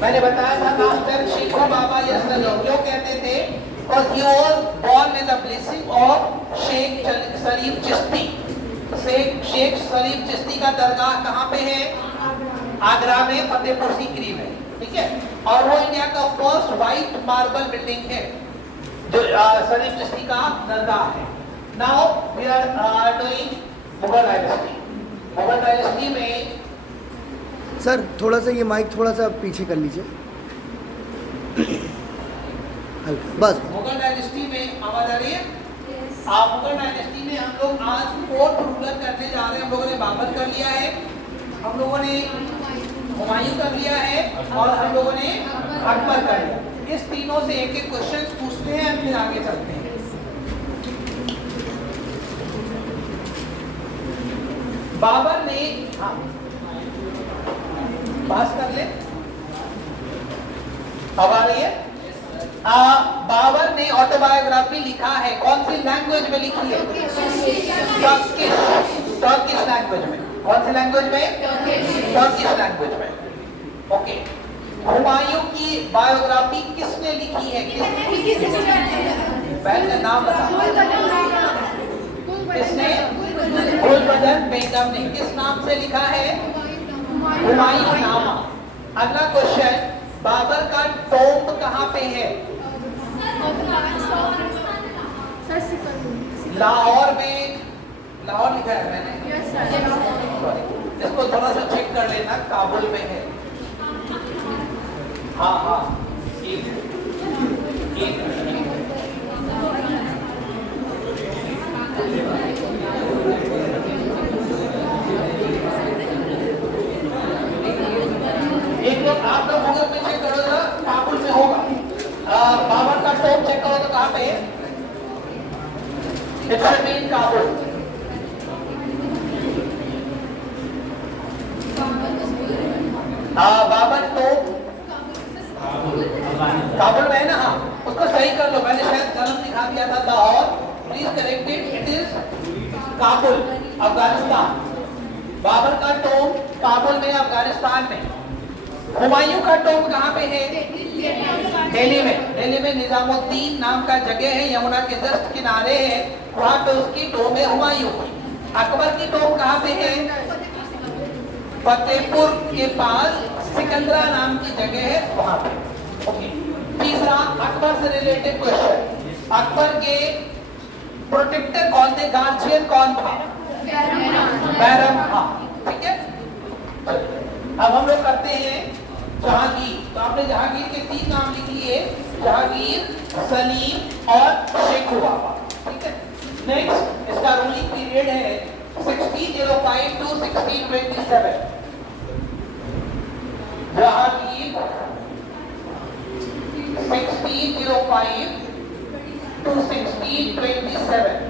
मैंने बताया था मास्टर शेखू बाबा या सलीम क्यों कहते थे, और he was born with the blessing of Sheikh Salim Chishti. Sheikh Salim Chishti का दरगाह कहाँ पे है? आगरा में, फतेहपुर सीकरी में, ठीक है। और वो इंडिया का फर्स्ट व्हाइट मार्बल बिल्डिंग है जो सलीम चिश्ती का दरगाह है। Now we are doing Mughal dynasty. Mughal dynasty में सर थोड़ा सा ये माइक थोड़ा सा पीछे कर लीजिए, हल्का बस। मुगल डायनेस्टी में आवाज आ रही है? मुगल डायनेस्टी में हम लोग आज फोर्थ रूलर करने जा रहे हैं। हम लोगों ने बाबर कर लिया है, हम लोगों ने हुमायूं कर लिया है, और हम लोगों ने अकबर कर लिया। इस तीनों से एक एक क्वेश्चन पूछते हैं, फिर आगे चलते हैं। बाबर ने, हाँ पास कर ले, अब आ रही है। बाबर ने ऑटोबायोग्राफी लिखा है, कौन सी लैंग्वेज में लिखी है? टर्किश लैंग्वेज में। कौन सी लैंग्वेज में? टर्किश लैंग्वेज में। ओके। हुमायूं की बायोग्राफी किसने लिखी है? पहले नाम बताओ। किसने? गुलबदन बेगम ने। किस नाम से लिखा है? हुमायूं नामा। अगला क्वेश्चन, बाबर का टोम्ब कहाँ पे है? लाहौर में। लाहौर लिखा है मैंने, इसको थोड़ा सा चेक कर लेना, काबुल में है। हाँ हाँ, एक लोग आप लोग गूगल पे चेक करो ना, काबुल में होगा। बाबर का टोम्ब चेक करो तो कहाँ पे है? It should be in Kabul. Babur tomb Kabul में है ना? हाँ, उसको सही कर लो। मैंने शायद गलत दिखा दिया था Lahore, please correct it. It is Kabul, Afghanistan. Babur का टोम्ब काबुल में, अफगानिस्तान में। हुमायूं का टोम्ब कहाँ पे है? दिल्ली में। दिल्ली में निजामुद्दीन नाम का जगह है, यमुना के जस्ट किनारे है, वहां पे उसकी टोम्ब है हुमायूं की। अकबर की टोम्ब कहाँ पे है? फतेहपुर के पास सिकंदरा नाम की जगह है, वहां पे। ओके। तीसरा, अकबर से रिलेटेड क्वेश्चन, अकबर के प्रोटेक्टर कौन थे? गार्जियन कौन था? बैरम खां, ठीक है। अब हम लोग करते हैं जहांगीर। तो आपने जहांगीर के 3 नाम लिख लिए, जहांगीर, सलीम और शेखू बाबा, ठीक है। नेक्स्ट, इसका रूलिंग पीरियड है 1605 टू 1627। जहांगीर 1605 टू 1627।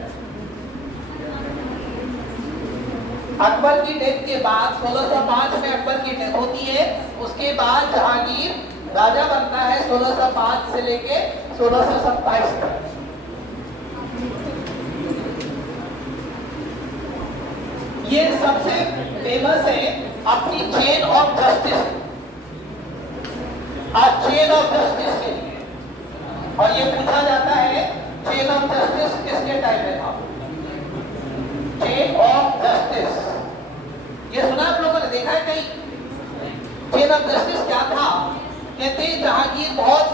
अकबर की डेथ के बाद 1605 में अकबर की डेथ होती है। उसके बाद जहांगीर राजा बनता है 1605 से लेके 1627 तक। ये सबसे फेमस है अपनी chain of justice, chain of justice के लिए। और ये पूछा जाता है चेन ऑफ जस्टिस किसके टाइम में था? चेन ऑफ जस्टिस, ये सुना आप लोगों ने, देखा है कहीं? चेन ऑफ जस्टिस क्या था? कहते हैं जहांगीर बहुत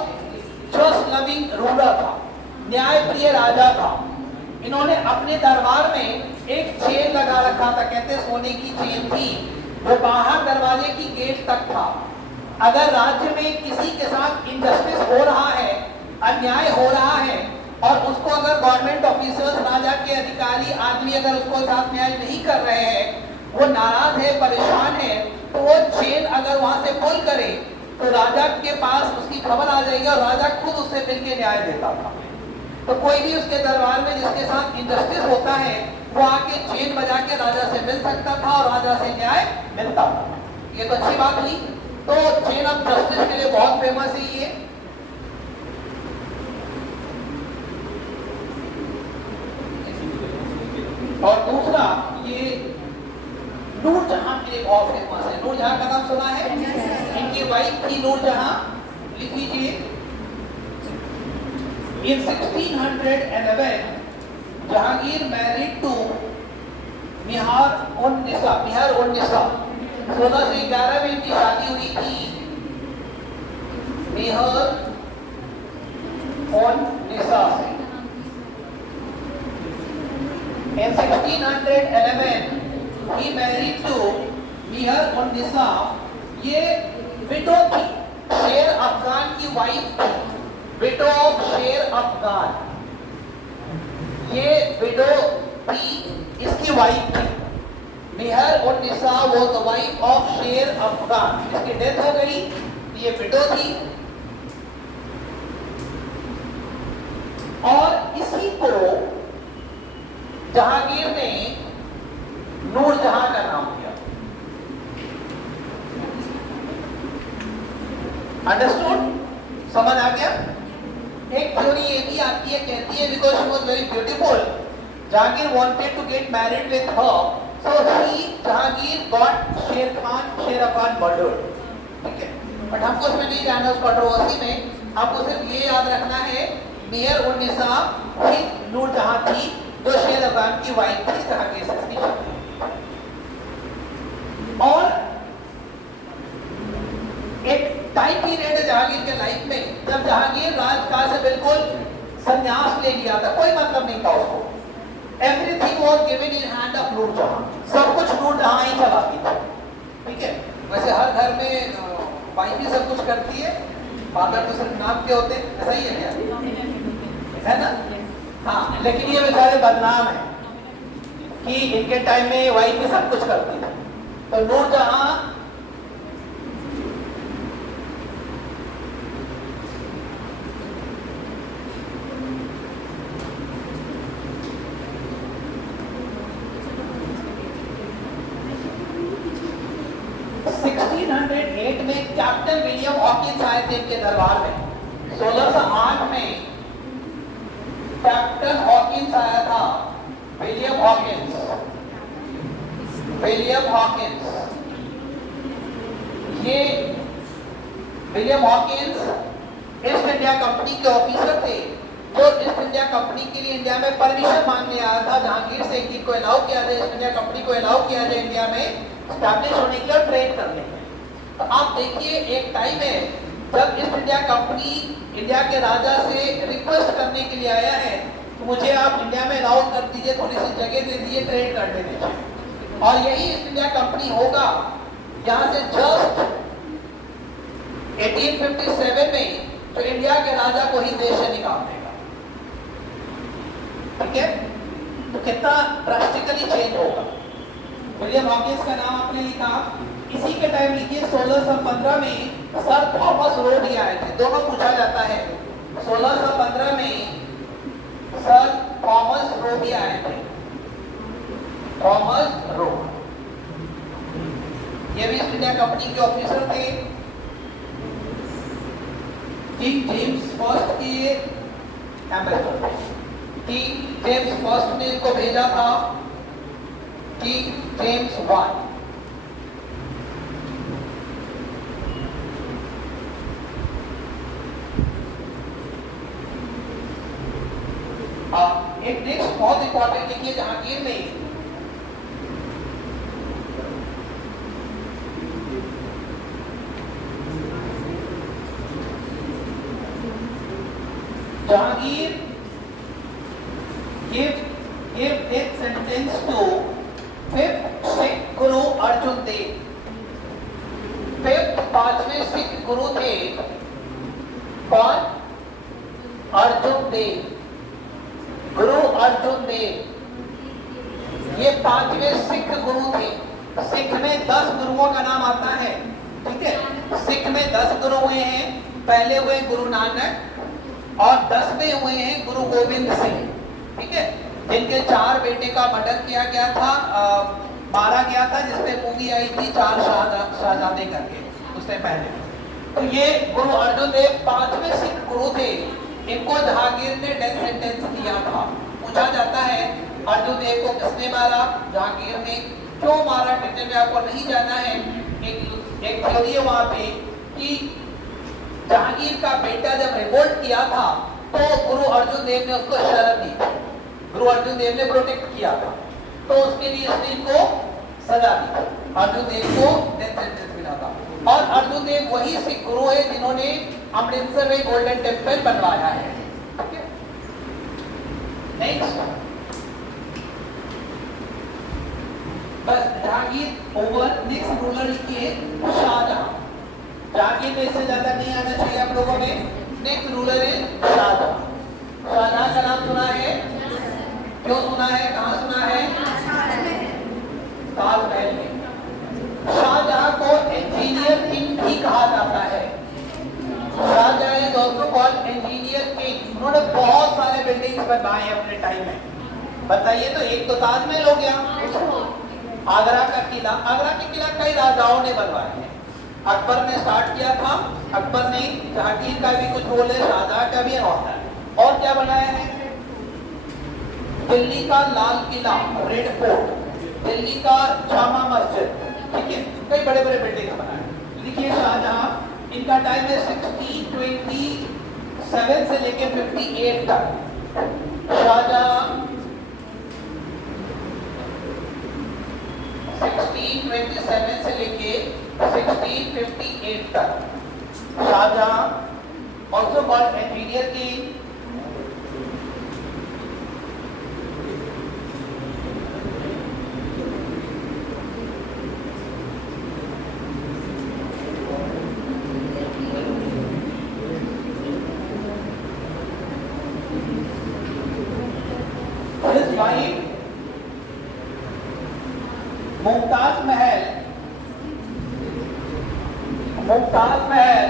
जस्ट लविंग रूलर था, न्याय प्रिय राजा था। इन्होंने अपने दरबार में एक चेन लगा रखा था, कहते सोने की चेन थी, जो बाहर दरवाजे की गेट तक था। अगर राज्य में किसी के साथ इनजस्टिस हो रहा है, अन्याय हो रहा है, और उसको अगर गवर्नमेंट ऑफिसर्स, राजा के अधिकारी आदमी अगर उसको साथ न्याय नहीं कर रहे हैं, वो नाराज है, परेशान है, तो वो चेन अगर वहां से पुल करे तो राजा के पास उसकी खबर आ जाएगी और राजा खुद उससे मिलकर न्याय देता था। तो कोई भी उसके दरबार में जिसके साथ इनजस्टिस होता है, वो आके चेन बजा के राजा से मिल सकता था और राजा से न्याय मिलता था। ये तो अच्छी बात हुई। तो चेन ऑफ जस्टिस के लिए बहुत फेमस है ये। और दूसरा, ये नूरजहां के लिए बहुत फेमस है। नूरजहां का नाम सुना है? इनकी वाइफ थी नूरजहां, लिख लीजिए। In 1611, Jahangir married to Mihrunnisa. 1611 में इनकी शादी हुई थी मिहार-उन-निसा से। In 1611 he married to मिहार-उन-निसा। ये विडो थी, शेर अफगान की वाइफ थी, विडो ऑफ शेर अफगान। ये विडो थी, इसकी वाइफ थी। मिहार-उन-निसा वाज द वाइफ ऑफ शेर अफगान। इसकी डेथ हो गई, ये विडो थी। और इसी को जहांगीर ने नूरजहां का नाम दिया। अंडरस्टूड? समझ आ गया? एक थ्योरी ये भी आती है, कहती है because she was very beautiful, Jahangir wanted to get married with her, so Jahangir got Sher Afghan murdered. ठीक है, बट हमको इसमें नहीं जाना उस कंट्रोवर्सी में। आपको सिर्फ ये याद रखना है मिहार-उन-निसा ही नूरजहां थी जो शेर अफगान की वाइफ थी, जहांगीर से इसकी शादी। और एक टाइम पीरियड है जहांगीर के लाइफ में जब जहांगीर राजकाज से बिल्कुल संन्यास ले लिया था, कोई मतलब नहीं था उसको। Everything was given in hand of Nurjahan, सब कुछ नूरजहां ही चलाती थी। ठीक है, वैसे हर घर में वाइफ ही सब कुछ करती है, फादर तो सिर्फ नाम के होते हैं, ऐसा ही है क्या? है ना? हाँ, लेकिन ये बेचारे बदनाम है कि इनके टाइम में वाइफ ही सब कुछ करती थी। तो नूरजहां में कैप्टन विलियम हॉकिंस आए थे इनके दरबार में। 1608 में कैप्टन हॉकिंस आया था, विलियम हॉकिंस। ये William Hawkins east India company के ऑफिसर थे जो ईस्ट इंडिया कंपनी के लिए इंडिया में परमिशन मांगने आया था जहांगीर से कि इनको अलाउ किया जाए, ईस्ट इंडिया कंपनी को अलाउ किया जाए इंडिया में स्टैब्लिश होने के लिए, ट्रेड करने के। तो आप देखिए, एक टाइम है जब ईस्ट इंडिया कंपनी इंडिया के राजा से रिक्वेस्ट करने के लिए आया है तो मुझे आप इंडिया में अलाउ कर दीजिए, थोड़ी सी जगह दे दीजिए, ट्रेड करने दीजिए। और यही ईस्ट इंडिया कंपनी होगा यहाँ से जस्ट 1857 में तो इंडिया के राजा को ही देश से निकाल देगा। ठीक है, तो कितना ड्रास्टिकली चेंज होगा। विलियम हॉकिंस का नाम आपने लिखा, इसी के टाइम लिखिए 1615 में सर थॉमस रो भी आए थे। दोनों पूछा जाता है। 1615 में सर थॉमस रो भी आए थे, थॉमस रो। ये भी ईस्ट इंडिया कंपनी के ऑफिसर थे, किंग जेम्स फर्स्ट के एम्बेसडर। किंग जेम्स फर्स्ट ने इनको भेजा था, किंग जेम्स वन। एक नेक्स्ट बहुत इंपॉर्टेंट लिखिए जहांगीर ने give death sentence to 5th Sikh Guru Arjun Dev। 5th पांचवें सिख गुरु थे कौन? अर्जुन देव, गुरु अर्जुन देव। ये पांचवें सिख गुरु थे। सिख में 10 गुरुओं का नाम आता है। ठीक है, सिख में 10 गुरु हुए हैं। पहले हुए गुरु नानक और 10वें हुए हैं गुरु गोविंद सिंह। ठीक है, जिनके 4 बेटे का मर्डर किया गया था, मारा गया था, जिसपे मूवी आई थी 4 शाहजादे करके उससे पहले। तो ये गुरु अर्जुन देव 5वें सिख गुरु थे। इनको जहांगीर ने डेथ सेंटेंस दिया था। पूछा जाता है अर्जुन देव को किसने मारा, जहांगीर ने। क्यों मारा डिटेल में आपको नहीं जाना है। एक थ्योरी है वहां पे कि कि जहांगीर का बेटा जब रिवोल्ट किया था तो गुरु अर्जुन देव ने उसको शरण दी, गुरु अर्जुन देव ने प्रोटेक्ट किया था, तो उसके लिए उसने इनको सजा दी, अर्जुन देव को डेथ सेंटेंस मिला था। और अर्जुन देव वही सिख गुरु है जिन्होंने अमृतसर में गोल्डन टेम्पल बनवाया है। नेक्स्ट, बस जहांगीर ओवर। नेक्स्ट रूलर लिखिए शाहजहां। जहांगीर में इससे ज्यादा नहीं आना चाहिए आप लोगों में। नेक्स्ट रूलर है शाहजहां। शाहजहां का नाम सुना है? क्यों सुना है, कहां सुना है? ताजमहल में। शाहजहां को इंजीनियर किंग भी कहा जाता है। Shahjahan is also called engineer king. उन्होंने बहुत सारे बिल्डिंग्स बनवाए अपने टाइम में। बताइए, तो एक तो ताजमहल हो गया, आगरा का किला। आगरा के किला कई राजाओं ने बनवाए हैं। अकबर ने स्टार्ट किया था, अकबर ने, जहांगीर का भी कुछ रोल है, शाहजहां का भी होता है। और क्या बनाया है? दिल्ली का लाल किला, रेड फोर्ट, दिल्ली का जामा मस्जिद, ठीक है, कई बड़े बड़े बिल्डिंग बनाए। लिखिए शाहजहां, इनका टाइम है 1627 से लेके 58 तक। शाहजहां 1627 से लेके 1658 तक। Shahjahan also called engineer king. His wife Mumtaz Mahal, Mumtaz Mahal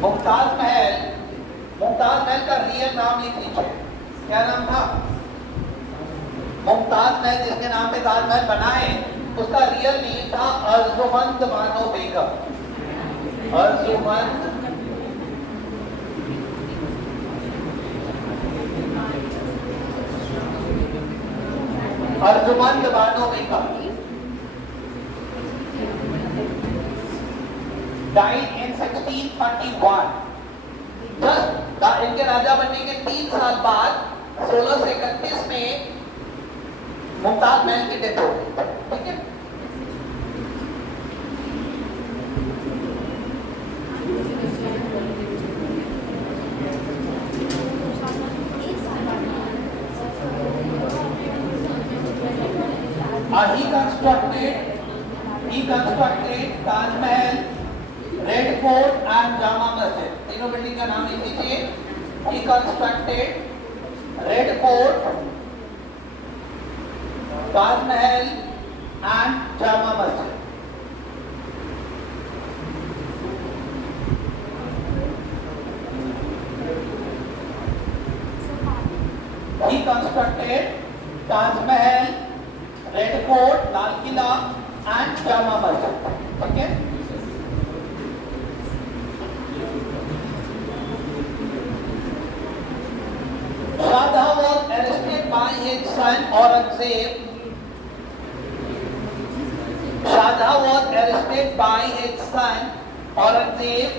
Mumtaz Mahal, Mumtaz महल का रियल नाम लिख लीजिए। क्या नाम था? मुमताज महल, जिसके नाम पे ताजमहल बना है, उसका रियल नेम था Arjumand Bano Begum. Arjumand Arjumand Bano Begum died in 1631। Just इनके राजा बनने के 3 साल बाद 1631 में मुमताज महल की डेथ हो गई, ठीक है। He constructed Taj Mahal, Red Fort and Jama Masjid। तीनों बिल्डिंग का नाम लिख लीजिए। He constructed Red Fort, Taj Mahal and Jama Masjid। He constructed Taj Mahal, Red Fort, Lal Qila and Jama Masjid, ठीक है। Shahjahan was arrested by his son Aurangzeb। Shahdha was arrested by his son Aurangzeb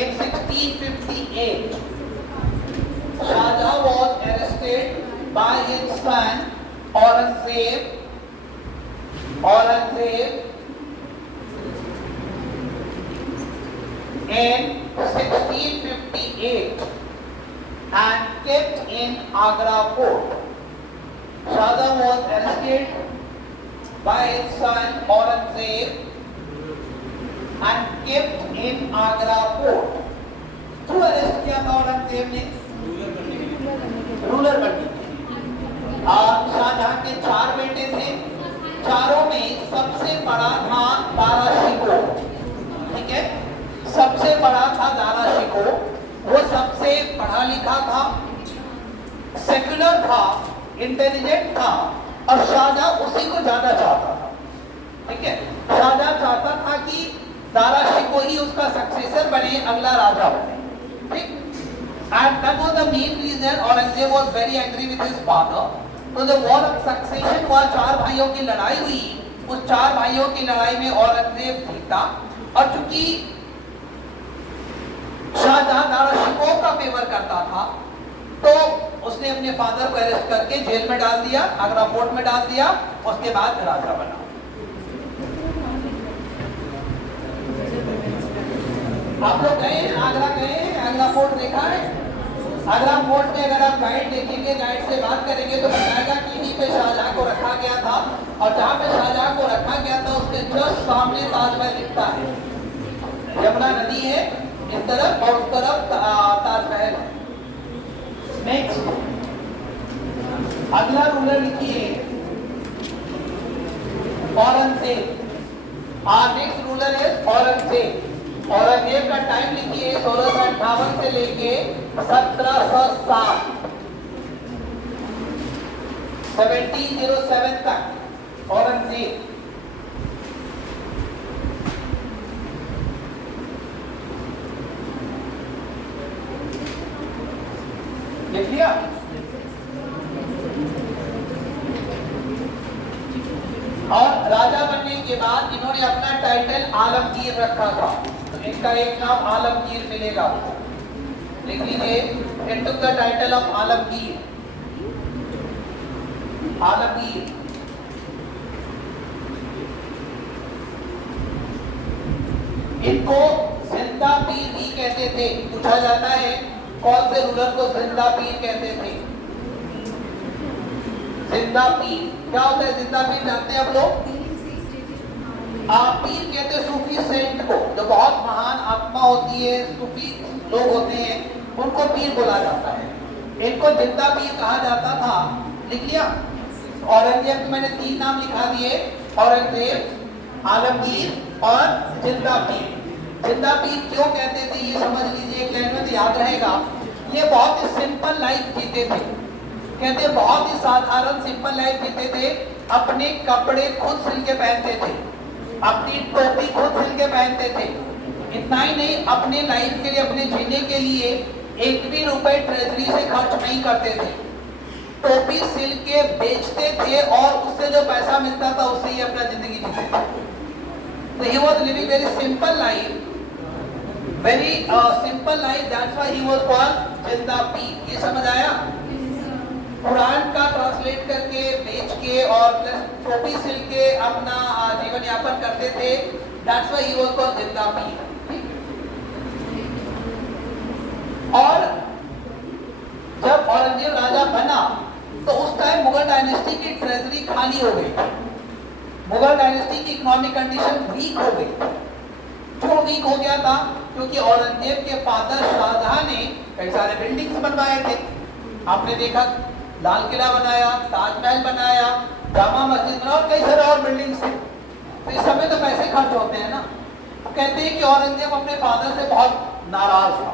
in 1658। Shahdha was arrested by his son Aurangzeb in 1658 and kept in Agra fort। Shahdha was arrested by his son Aurangzeb and kept in Agra fort। क्यों arrest किया था औरंगजेब ने? Ruler बनने के लिए। शाहजहां के 4 बेटे थे, चारों में सबसे बड़ा था दारा शिकोह, ठीक है। सबसे बड़ा था दारा शिकोह, वो सबसे पढ़ा लिखा था, सेक्युलर था, इंटेलिजेंट था और शाहजहां उसी को ज्यादा चाहता था, ठीक है। शाहजहां चाहता था कि दारा शिकोह ही उसका सक्सेसर बने, अगला राजा बने, ठीक। And that was the main reason Aurangzeb was very angry with his father तो जब वॉर ऑफ सक्सेशन हुआ, चार भाइयों की लड़ाई हुई, उस चार भाइयों की लड़ाई में औरंगजेब जीता। और चूंकि शाहजहां दारा शिकोह का फेवर करता था, तो उसने अपने फादर को अरेस्ट करके जेल में डाल दिया, आगरा फोर्ट में डाल दिया, उसके बाद राजा बना। आप लोग गए हैं आगरा, गए हैं आगरा फोर्ट देखा है? आगरा फोर्ट में अगर आप गाइड देखेंगे, गाइड से बात करेंगे तो बताएगा कि यहीं पे शाहजहां को रखा गया था, और जहां पे शाहजहां को रखा गया था उसके जस्ट सामने ताजमहल दिखता है। यमुना नदी है इस तरफ और उस तरफ ताजमहल है। नेक्स्ट अगला रूलर लिखिए औरंगजेब। नेक्स्ट रूलर है औरंगजेब। औरंगजेब का टाइम लिखिए 1658 से लेके 1707 1707 तक औरंगजेब। देख लिया? और राजा बनने के बाद इन्होंने अपना टाइटल आलमगीर रखा था, तो इनका एक नाम आलमगीर मिलेगा। लिख लीजिए, it took the title of Alamgir. Alamgir. इनको जिंदा पीर भी कहते थे। पूछा जाता है कौन से रूलर को जिंदा पीर कहते थे? जिंदा पीर क्या होता है? जिंदा पीर जानते हैं आप लोग? पीर कहते हैं सूफी सेंट को, जो बहुत महान आत्मा होती है, सूफी लोग होते हैं, उनको पीर बोला जाता है। इनको जिंदा पीर कहा जाता था। लिख लिया? औरंगजेब मैंने 3 नाम लिखा दिए, औरंगजेब, आलमगीर और जिंदा पीर। जिंदा पीर क्यों कहते थे ये समझ लीजिए, एक लाइन में तो याद रहेगा। ये बहुत ही सिंपल लाइफ जीते थे। कहते हैं बहुत ही साधारण सिंपल लाइफ जीते थे। अपने कपड़े खुद सिल के पहनते थे, अपनी टोपी खुद सिल के पहनते थे। इतना ही नहीं, अपने लाइफ के लिए, अपने जीने के लिए एक भी रुपए ट्रेजरी से खर्च नहीं करते थे। टोपी सिल के बेचते थे और उससे जो पैसा मिलता था उससे ही अपना जिंदगी जीते थे। तो he was living very simple life, very simple life, that's why he was called जिंदा पीर। ये समझ आया? कुरान का ट्रांसलेट करके, बेच के और प्लस टोपी सिल के अपना जीवन यापन करते थे। That's why he was called जिंदा पीर। और जब औरंगजेब राजा बना तो उस टाइम मुगल डायनेस्टी की ट्रेजरी खाली हो गई। मुगल डायनेस्टी की इकोनॉमिक कंडीशन वीक हो गई। क्यों वीक हो गया था? क्योंकि औरंगजेब के फादर शाहजहां ने कई सारे बिल्डिंग्स बनवाए थे। आपने देखा, लाल किला बनाया, ताजमहल बनाया, जामा मस्जिद बनाया और कई सारे और बिल्डिंग्स थे। तो इस समय तो पैसे खर्च होते हैं ना। कहते हैं कि औरंगजेब अपने फादर से बहुत नाराज था,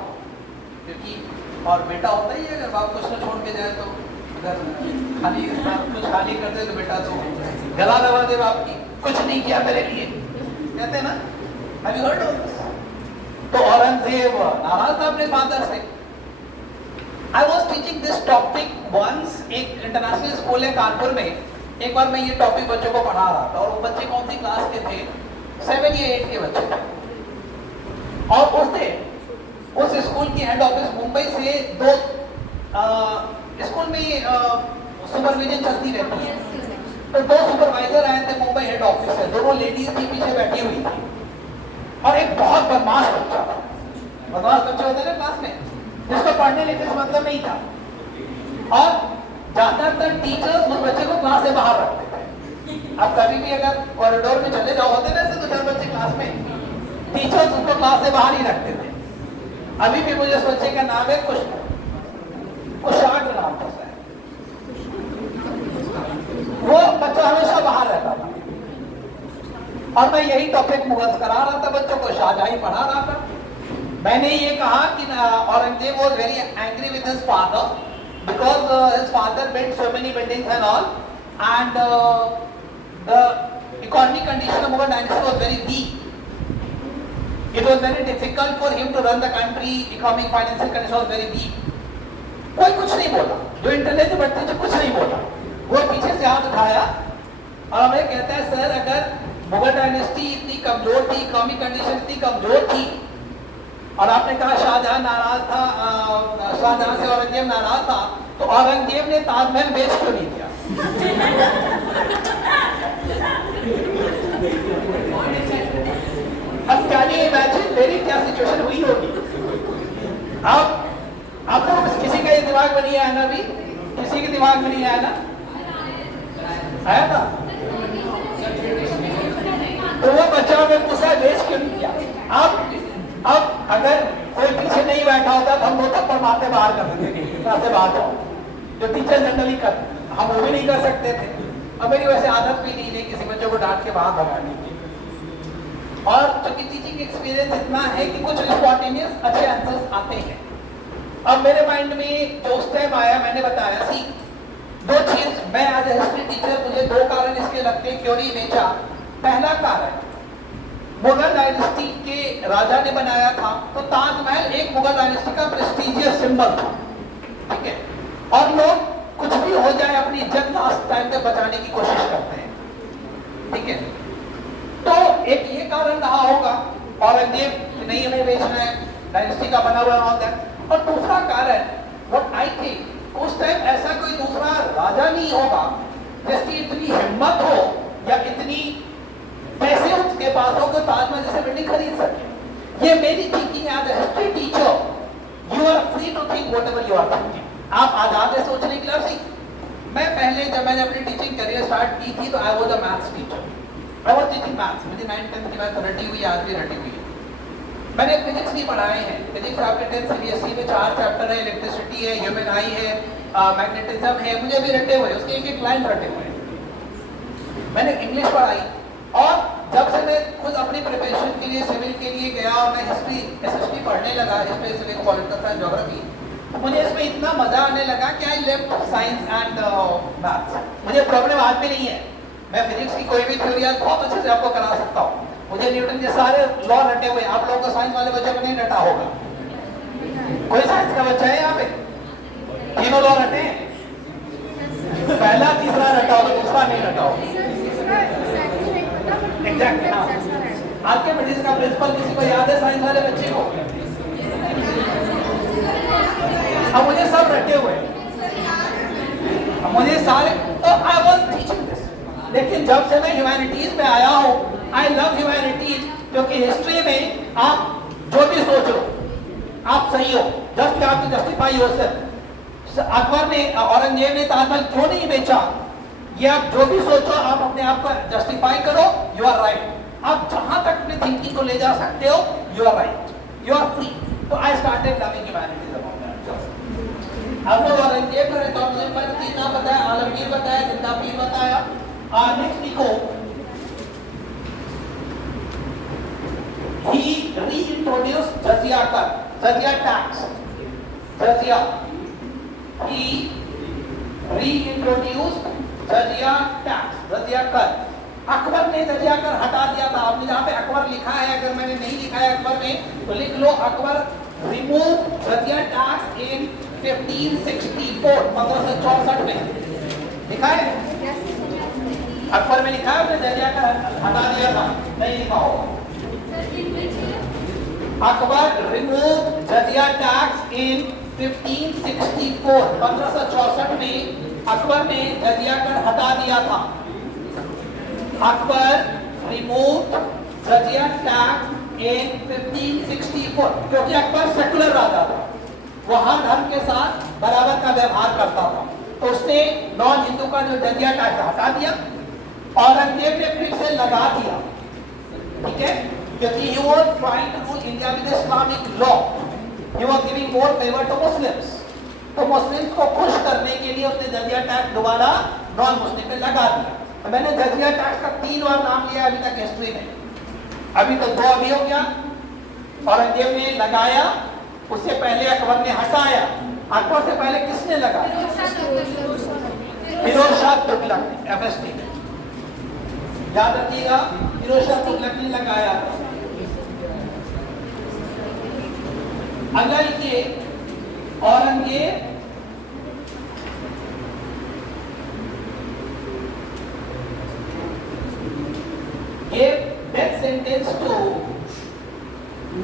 क्योंकि और बेटा होता ही है, अगर बाप कुछ न छोड़ के जाए तो, अगर खाली कुछ खाली कर दे तो बेटा तो गला दबा दे बाप की, कुछ नहीं किया मेरे लिए, कहते हैं ना। Have you heard of this? तो औरंगजेब नाराज था अपने फादर से। I was teaching this topic once, एक इंटरनेशनल स्कूल है कानपुर में। एक बार मैं ये टॉपिक बच्चों को पढ़ा रहा था, और वो बच्चे कौन सी क्लास के थे? 7 या 8 के बच्चे थे। और उस स्कूल की हेड ऑफिस मुंबई से 2 स्कूल में सुपरविजन चलती रहती है, तो 2 सुपरवाइजर आए थे मुंबई हेड ऑफिस से। दोनों लेडीज थी, पीछे बैठी हुई थी, और एक बहुत बदमाश बच्चा था। बदमाश बच्चा होता है ना क्लास में, जिसको पढ़ने लिखने से मतलब नहीं था। और ज्यादातर टीचर्स उस बच्चे को क्लास से बाहर रखते थे। अब कभी भी अगर कॉरिडोर में चले जाओ, होते ना ऐसे 2-4 बच्चे क्लास में, टीचर्स उसको क्लास से बाहर ही रखते थे। अभी भी मुझे उस बच्चे का नाम है कुशाग नाम था। वो बच्चा हमेशा बाहर रहता था, और मैं यही टॉपिक मुगल्स करा रहा था बच्चों को, शाहजहां पढ़ा रहा था। मैंने ये कहा कि Aurangzeb was very angry with his father because his father built so many buildings and all, and the economic condition of Mughal dynasty was very weak. It was very difficult for him to run the country. Economic financial condition was very weak. कोई कुछ नहीं बोला, जो internet पे बैठते थे कुछ नहीं बोला, वो पीछे से हाथ उठाया और हमें कहता है सर अगर मुगल डायनेस्टी इतनी कमजोर थी, इकोनॉमिक कंडीशन इतनी कमजोर थी और आपने कहा शाहजहां नाराज था, शाहजहां से औरंगजेब नाराज था, तो औरंगजेब ने ताजमहल बेच क्यों नहीं दिया? अब कैन यू इमेजिन मेरी क्या सिचुएशन हुई होगी? अब लोग किसी का ये दिमाग में नहीं आया ना, अभी किसी के दिमाग में नहीं आया ना? आया था? तो वो बच्चा में पूछा बेच क्यों नहीं किया? अब अगर कोई पीछे नहीं बैठा होता तो हम वो थप्पड़ मारते बाहर कर देते थे, क्लास से बाहर जाओ, जो टीचर जनरली कर, हम वो भी नहीं कर सकते थे। अब मेरी वैसे आदत भी नहीं है किसी बच्चों को डांट के बाहर भगाने की। और चूंकि टीचिंग एक्सपीरियंस इतना है कि कुछ स्पॉन्टेनियस अच्छे आंसर्स आते हैं। अब मेरे माइंड में जो उस टाइम आया, मैंने बताया सी दो चीज, मैं एज ए हिस्ट्री टीचर मुझे दो कारण इसके लगते हैं क्यों नहीं बेचा। पहला कारण मुगल डायनेस्टी के राजा ने बनाया था, तो ताजमहल एक मुगल डायनेस्टी का प्रेस्टीजियस सिंबल था, ठीक है, और लोग कुछ भी हो जाए अपनी इज्जत लास्ट टाइम तक बचाने की कोशिश करते हैं, ठीक है। तो एक ये कारण रहा होगा औरंगजेब नहीं हमें बेचना है, डायनेस्टी का बना हुआ ऑल दैट। और दूसरा कारण व्हाट आई थिंक उस टाइम ऐसा कोई दूसरा राजा नहीं होगा जिसकी इतनी हिम्मत हो या इतनी पैसे उसके पास हो कि ताजमहल जैसे बिल्डिंग खरीद सके। ये मेरी thinking as a history teacher, you are free to think whatever you are thinking, आप आजाद है सोचने के लिए। मैं पहले जब मैंने अपनी टीचिंग करियर स्टार्ट की थी तो I was a maths teacher, I was teaching maths, मुझे 9th-10th की मैथ्स रटी हुई, आज भी रटी हुई है। मैंने फिजिक्स भी पढ़ाए हैं, फिजिक्स आपके 10th CBSE में 4 चैप्टर है, इलेक्ट्रिसिटी है, ह्यूमन आई है, मैग्नेटिज्म है, मुझे भी रटे हुए, उसके एक एक लाइन रटे हुए। मैंने इंग्लिश पढ़ाई और जब से मैं खुद अपनी प्रिपरेशन के लिए सिविल के लिए गया और मैं हिस्ट्री SST पढ़ने लगा, history civil political science geography, तो मुझे इसमें इतना मजा आने लगा कि I left science and maths. मुझे प्रॉब्लम आज भी नहीं है, मैं फिजिक्स की कोई भी थ्योरी बहुत अच्छे से आपको करा सकता हूँ, मुझे न्यूटन के सारे लॉ रटे हुए। आप लोगों को साइंस वाले बच्चों को नहीं रटा होगा, कोई साइंस का बच्चा है यहाँ पे? तीनों लॉ रटे हैं, पहला तीसरा रटा होगा, दूसरा नहीं रटा होगा। एग्जैक्टली, हाँ। आर्किमिडीज का प्रिंसिपल किसी को याद है साइंस वाले बच्चे को? अब मुझे सब रटे हुए, मुझे सारे, तो आई वाज टीचिंग दिस। लेकिन जब से मैं ह्यूमैनिटीज में आया हूँ, आई लव ह्यूमैनिटीज, क्योंकि हिस्ट्री में आप जो भी सोचो आप सही हो, just you have to justify yourself. Akbar ने, औरंगजेब ने ताजमहल क्यों नहीं बेचा, ये आप जो भी सोचो आप अपने आप को जस्टिफाई करो, यू आर राइट। आप जहां तक अपनी थिंकिंग को ले जा सकते हो, you are right, you are free. तो I started loving humanities about that. अब लोग औरंगजेब करे तो मुझे तीन नाम बताया, आलमगीर बताया, जिंदा पीर बताया। नेक्स्ट देखो, he reintroduced जजिया कर, जजिया टैक्स, जजिया, he reintroduced जजिया टैक्स, जजिया कर। अकबर ने जजिया कर हटा दिया था। आपने जहाँ पे अकबर लिखा है, अगर मैंने नहीं लिखा है अकबर में तो लिख लो, अकबर रिमूव जजिया टैक्स इन 1564, 1564 में लिखा है। अकबर में लिखा है उसने जजिया कर हटा दिया था, नहीं लिखा होगा। अकबर रिमूव जजिया टैक्स इन 1564, 1564 में अकबर ने जजिया कर हटा दिया था। अकबर रिमूव जजिया टैक्स इन 1564, क्योंकि अकबर सेकुलर राजा था, वो हर धर्म के साथ बराबर का व्यवहार करता था, तो उसने नॉन हिंदू का जो जजिया टैक्स हटा दिया। औरंगजेब ने फिर से लगा दिया, ठीक है, क्योंकि he was trying to rule India with Islamic law, he was giving more favor to Muslims, तो मुस्लिम्स को खुश करने के लिए उसने जजिया टैक्स दोबारा नॉन मुस्लिम पे लगा दिया। तो मैंने जजिया टैक्स का 3 बार नाम लिया अभी तक हिस्ट्री में, अभी तो 2 अभी हो गया। औरंगजेब ने लगाया, उससे पहले अकबर ने हटाया। अकबर से पहले किसने लगाया? फिरोज शाह तुगलक ने, FST ने, याद रखिएगा, फिरोज शाह तुगलक ने लगाया। अगला लिखिए, Aurangzeb gave death sentence to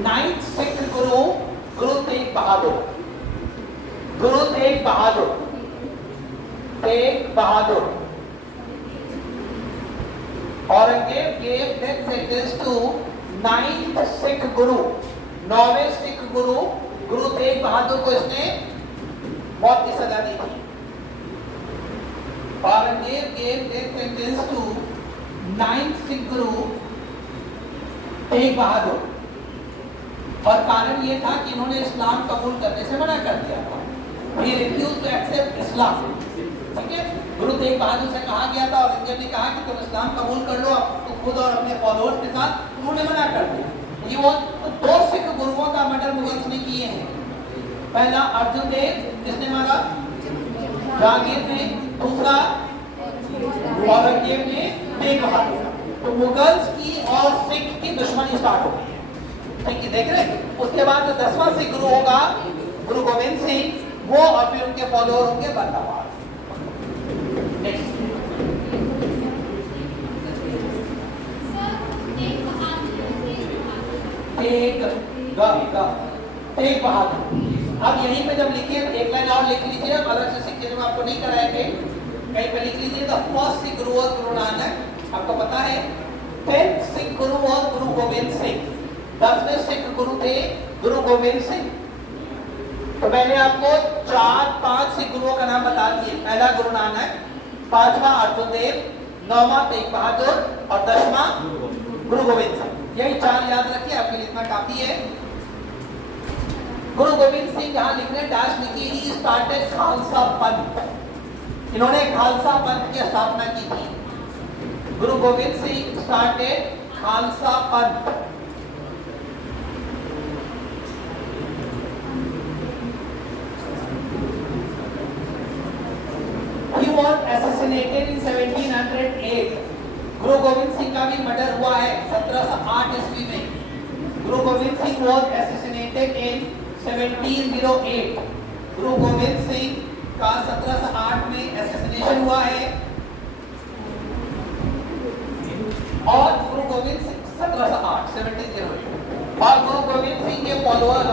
9th Sikh Guru, Guru Tegh Bahadur. Guru Tegh Bahadur. Tegh Bahadur. Aurangzeb gave death sentence to 9th Sikh Guru. 9वें Sikh गुरु गुरु तेग बहादुर को इसने मौत की सजा दी थी. Aurangzeb gave death sentence to 9th Sikh Guru Tegh Bahadur. और कारण ये था कि इन्होंने इस्लाम कबूल करने से मना कर दिया था. He refused to accept Islam. ठीक है, गुरु तेग बहादुर से कहा गया था, औरंगजेब ने कहा कि तुम इस्लाम कबूल कर लो खुद और अपने फॉलोअर्स के साथ. उन्होंने मना कर दिया. ये वो दो सिख गुरुओं का मर्डर मुगल्स ने किए हैं. पहला अर्जुन देव जिसने मारा, जहांगीर ने, दूसरा औरंगजेब ने तेग बहादुर. तो मुगल्स की और सिख की दुश्मनी स्टार्ट हो गई है. ठीक है, देख रहे हैं. उसके बाद जो 10वां सिख गुरु होगा गुरु गोविंद सिंह, वो और फिर उनके फॉलोअर होंगे बंदाबाद. तेग बहादुर. अब यहीं पे जब लिखिए एक लाइन और लिख लीजिए, अलग से सिक्के में आपको नहीं कराए थे, कहीं पे लिख लीजिए. द फर्स्ट सिख गुरु और गुरु नानक. आपको पता है 10th सिख गुरु और गुरु गोविंद सिंह. 10वें सिख गुरु थे गुरु गोविंद सिंह. तो मैंने आपको 4-5 सिख गुरुओं का नाम बता दिए. पहला गुरु नानक, 5वां अर्जुन देव, 9वां तेग बहादुर और 10वां गुरु गोविंद सिंह. यही 4 याद रखिए, आपके लिए इतना काफी है. गुरु गोविंद सिंह यहाँ लिख रहे डैश लिखिए, ही स्टार्टेड खालसा पंथ. इन्होंने खालसा पंथ की स्थापना की थी. गुरु गोविंद सिंह स्टार्टेड खालसा पंथ. He was assassinated in 1708. गुरु गोविंद सिंह का भी मर्डर हुआ है 1708 ईस्वी में. गुरु Govind Singh was assassinated in 1708. गुरु गोविंद सिंह का 1708 में असैसिनेशन हुआ है. और गुरु गोविंद सिंह 1708 और गुरु गोविंद सिंह के फॉलोअर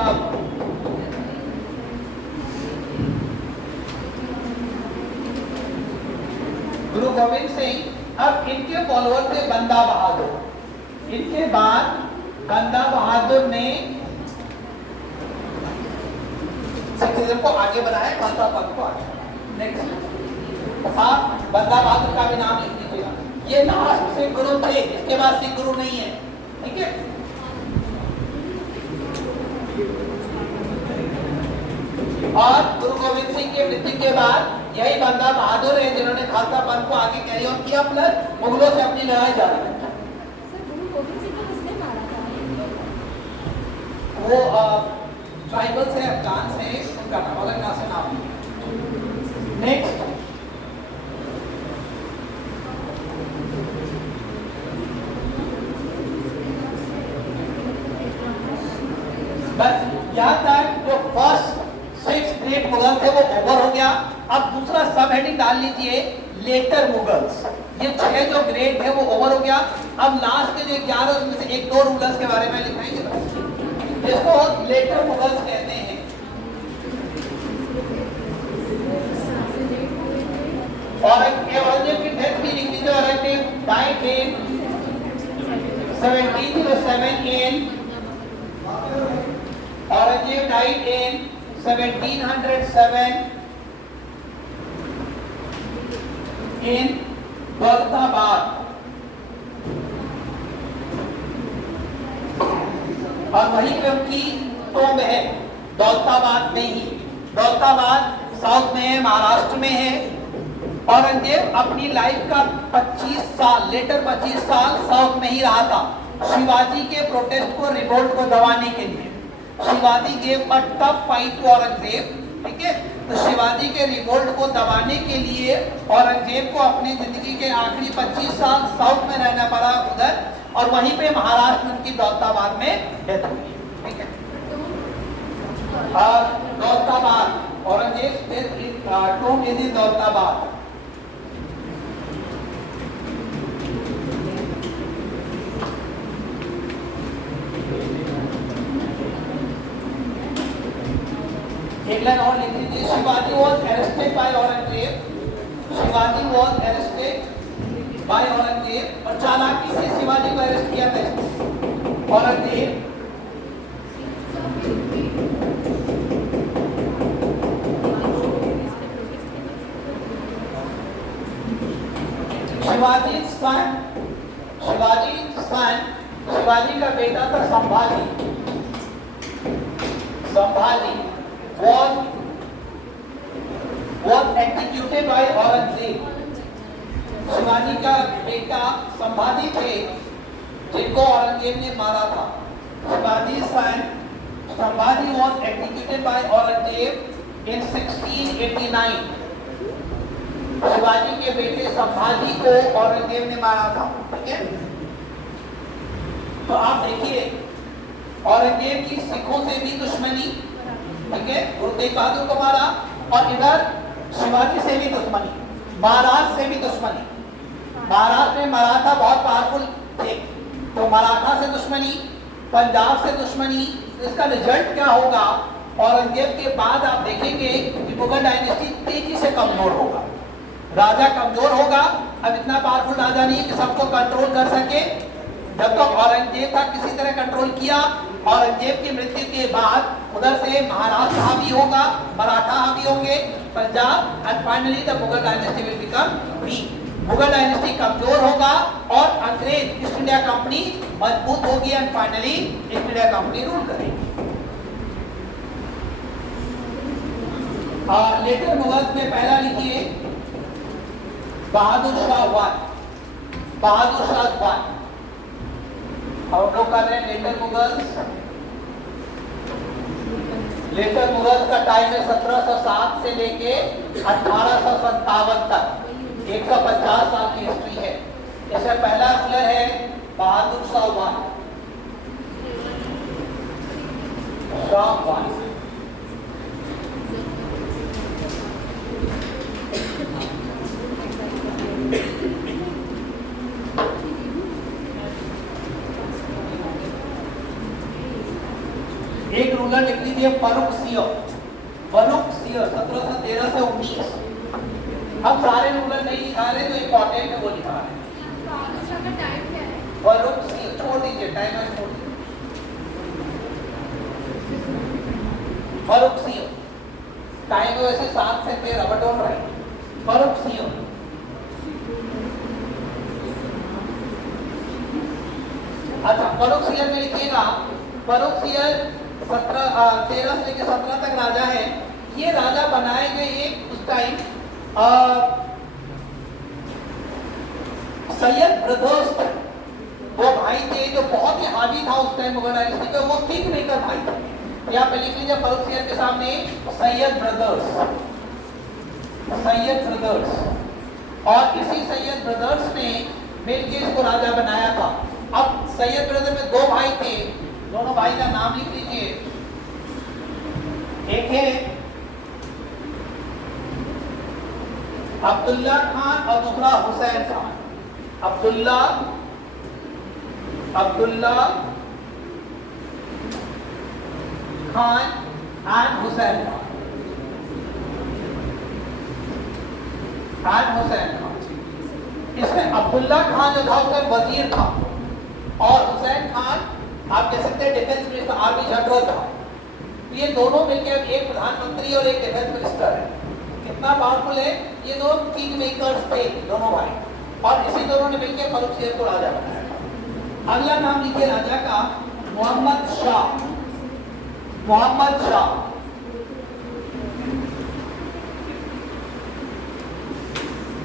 गुरु गोविंद सिंह. अब इनके फॉलोअर थे बंदा बहादुर. इनके बाद बंदा बहादुर ने सिखिज्म को आगे बढ़ाया, खालसा पंथ को आगे. नेक्स्ट आप बंदा बहादुर का भी नाम लिख लीजिएगा. ये लास्ट सिख गुरु थे, इसके बाद सिख गुरु नहीं है. ठीक है, और गुरु गोविंद सिंह के मृत्यु के बाद यही बंदा बहादुर है जिन्होंने खालसा पंथ को आगे कैरी ऑन किया, प्लस मुगलों से अपनी लड़ाई जारी रखी. वो ट्राइबल्स है, अफगान है, उनका नाम अलग नाम से नाम. नेक्स्ट बस यहाँ तक जो फर्स्ट 6 ग्रेट मुगल थे वो ओवर हो गया. अब दूसरा सब हेडिंग डाल लीजिए लेटर मुगल्स. ये 6 जो ग्रेट है वो ओवर हो गया. अब लास्ट के जो 11 उसमें से 1-2 रूलर्स के बारे में लिखाएंगे जिसको लेटर मुगल्स कहते हैं. औरंगजेब की डेथ भी लिख लीजिए. Aurangzeb died in 1707 in Aurangzeb died in 1707 in Daulatabad. और वहीं पे उनकी टोंब है दौलताबाद में ही. दौलताबाद साउथ में है, महाराष्ट्र में है. औरंगजेब अपनी लाइफ का 25 साल लेटर 25 साल साउथ में ही रहा था शिवाजी के प्रोटेस्ट को, रिवोल्ट को दबाने के लिए. Shivaji gave a tough fight to Aurangzeb. ठीक है, तो शिवाजी के रिवोल्ट को दबाने के लिए औरंगजेब को अपनी जिंदगी के आखिरी 25 साल साउथ में रहना पड़ा उधर, और वहीं पे महाराष्ट्र में उनकी दौलताबाद में डेथ हुई. ठीक है, Daulatabad Aurangzeb tomb is in Daulatabad. एक लाइन और लिख लीजिए, Shivaji was arrested by Aurangzeb, Shivaji was arrested by Aurangzeb, और चालाकी से शिवाजी को अरेस्ट किया था औरंगजेब। शिवाजी सन, शिवाजी का बेटा था Sambhaji, Sambhaji was executed by Aurangzeb. Shivaji का बेटा संभाजी थे जिनको औरंगजेब ने मारा था। शिवाजी सन Sambhaji was executed by Aurangzeb in 1689। Shivaji के बेटे संभाजी को औरंगजेब ने मारा था। ठीक है, तो आप देखिए औरंगजेब की सिखों से भी दुश्मनी, ठीक है, गुरु तेग बहादुर को मारा, और इधर शिवाजी से भी दुश्मनी, महाराष्ट्र से भी दुश्मनी। महाराष्ट्र में मराठा बहुत पावरफुल थे, तो मराठा से दुश्मनी, पंजाब से दुश्मनी। इसका रिजल्ट क्या होगा? औरंगजेब के बाद आप देखेंगे कि मुगल डायनेस्टी तेजी से कमजोर होगा, राजा कमजोर होगा। अब इतना पावरफुल राजा नहीं है कि सबको कंट्रोल कर सके। जब तक औरंगजेब था किसी तरह कंट्रोल किया। औरंगजेब की मृत्यु के बाद उधर से महाराष्ट्र हावी होगा, मराठा हावी होंगे, Punjab, and finally the Mughal dynasty will become weak. Mughal dynasty कमजोर होगा और अंग्रेज ईस्ट इंडिया कंपनी मजबूत होगी, and finally east India company rule करेगी। लेटर मुगल्स में पहला लिखिए बहादुर शाह 1, बहादुर शाह 1। हम लोग कर रहे हैं लेटर मुगल्स। लेटर मुगल्स का टाइम है 1707 से लेके 1857 तक, 150 साल की हिस्ट्री है। इसमें पहला रूलर है बहादुर शाह 1, शाह 1। एक रूलर लिख लीजिए फर्रुख सियर, फर्रुख सियर 1713 से 19। हम सारे रूलर नहीं लिखा रहे, जो इंपॉर्टेंट है वो लिखा रहे हैं। फर्रुख सियर छोड़ दीजिए, टाइमर छोड़ दीजिए। फर्रुख सियर टाइम वैसे 7 से 13, but don't write. Farrukh Siyar अच्छा, फर्रुख सियर में लिखिएगा। फर्रुख सियर 13 से लेकर 17 तक राजा है। ये राजा बनाए गए एक उस टाइम सैयद ब्रदर्स, वो भाई थे जो बहुत ही हावी था उस टाइम मुगल डायनेस्टी पे, वो किंग मेकर भाई थे। यहाँ पे लिख लीजिए फर्रुख सियर के सामने सैयद ब्रदर्स, सैयद ब्रदर्स। और इसी सैयद ब्रदर्स ने मिलकर इसको राजा बनाया था। अब सैयद ब्रदर में 2 भाई थे, दोनों भाई का नाम लिख लीजिए। एक है अब्दुल्ला खान और दूसरा हुसैन खान। अब्दुल्ला खान एंड हुसैन खान, इसमें अब्दुल्ला खान जो था उसका वजीर था, और हुसैन खान आप कह सकते हैं डिफेंस मिनिस्टर, आर्मी जनरल था। ये दोनों मिलकर एक प्रधानमंत्री और एक डिफेंस मिनिस्टर है। कितना पावरफुल है? ये दो किंग मेकर्स थे दोनों भाई, और इसी दोनों ने मिलकर फर्रुख सियर को राजा बनाया। अगला नाम लिखिए राजा का, मोहम्मद शाह। मोहम्मद शाह,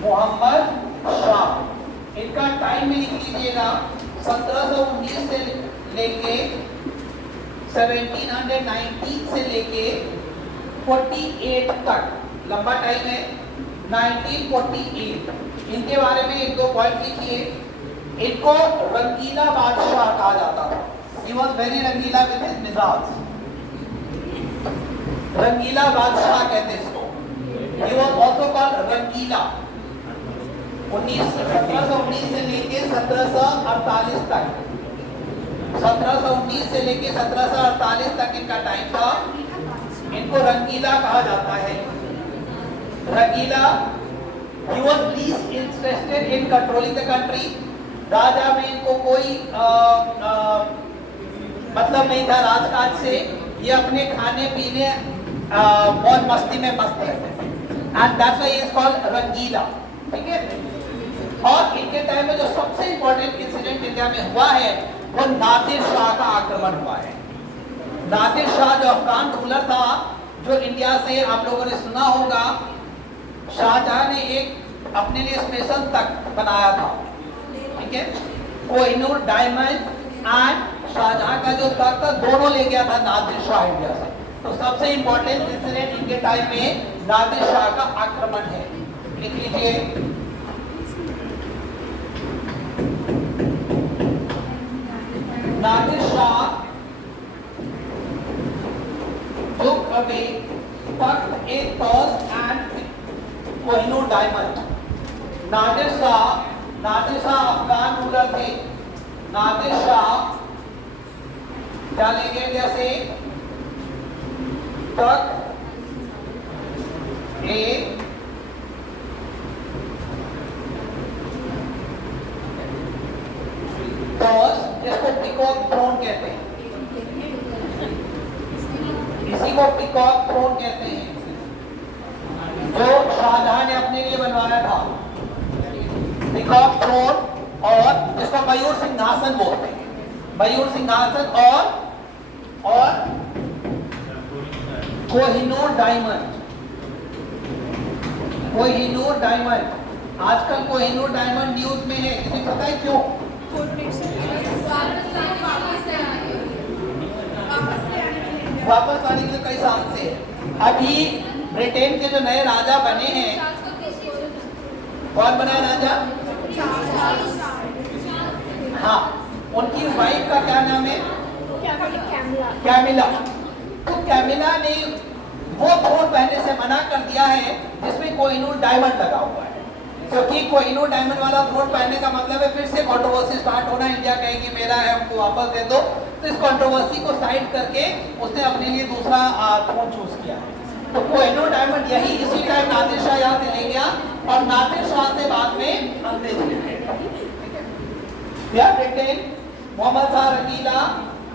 मोहम्मद शाह। इनका टाइम में लिख लीजिएगा 1719 से लेके 1719 से लेके 48 तक, लंबा टाइम है। 1948। इनके बारे में 1-2 पॉइंट लिखिए। इनको रंगीला बादशाह कहा जाता था। He was very Rangeela with his मिजाज, रंगीला बादशाह कहते हैं इसको। He was also called रंगीला। 1719 से लेके 1748 तक, 1719 से लेके 1748 तक इनका टाइम था। इनको रंगीला कहा जाता है। रंगीला, he was least interested in controlling the country। राजा में इनको कोई मतलब नहीं था राजकाज से, ये अपने खाने पीने मौज मस्ती में मस्त रहते थे, and that's why he is called Rangila. ठीक है। और इनके टाइम में जो सबसे इंपॉर्टेंट इंसिडेंट इंडिया में हुआ है वो नादिर शाह का आक्रमण हुआ है। नादिर शाह जो अफगान रूलर था, जो इंडिया से आप लोगों ने सुना होगा, शाहजहां ने एक अपने लिए स्पेशल तख्त बनाया था। ठीक है। कोहिनूर डायमंड एंड शाहजहां का जो तख्त था दोनों ले गया था नादिर शाह इंडिया से। तो सबसे इंपॉर्टेंट इंसिडेंट इनके टाइम में नादिर शाह का आक्रमण है। लिख लीजिए। Nadir Shah took away Takht e Taz and Kohinoor diamond. Nadir Shah Afghan ruler थे। नादिर शाह क्या लेंगे, जैसे तख्त ए तज, जिसको पीकॉक थ्रोन कहते हैं, इसी को पीकॉक थ्रोन कहते हैं, जो शाहजहां ने अपने लिए बनवाया था। पीकॉक थ्रोन, और जिसको मयूर सिंहासन बोलते हैं। मयूर सिंहासन और कोहिनूर डायमंड। कोहिनूर डायमंड, आजकल कोहिनूर डायमंड न्यूज में है, किसी को पता है क्यों? वापस आने के लिए कई साल से। अभी ब्रिटेन के जो नए राजा बने हैं, कौन बना है राजा? हाँ, उनकी वाइफ का क्या नाम है? कैमिला। तो कैमिला ने वो थ्रोन पहनने से मना कर दिया है जिसमें कोहिनूर डायमंड लगा हुआ है, क्योंकि कोहिनूर डायमंड वाला थ्रोन पहनने का मतलब है फिर से कंट्रोवर्सी स्टार्ट होना, इंडिया कहेगी मेरा है, हमको वापस दे दो। तो इस कंट्रोवर्सी को साइड करके उसने अपने लिए दूसरा थ्रोन चूज किया है। तो कोहिनूर डायमंड यही इसी टाइम नादिर शाह यहाँ से ले गया, और नादिर शाह से बाद में अंग्रेज ले गए। ब्रिटेन मोहम्मद शाह रंगीला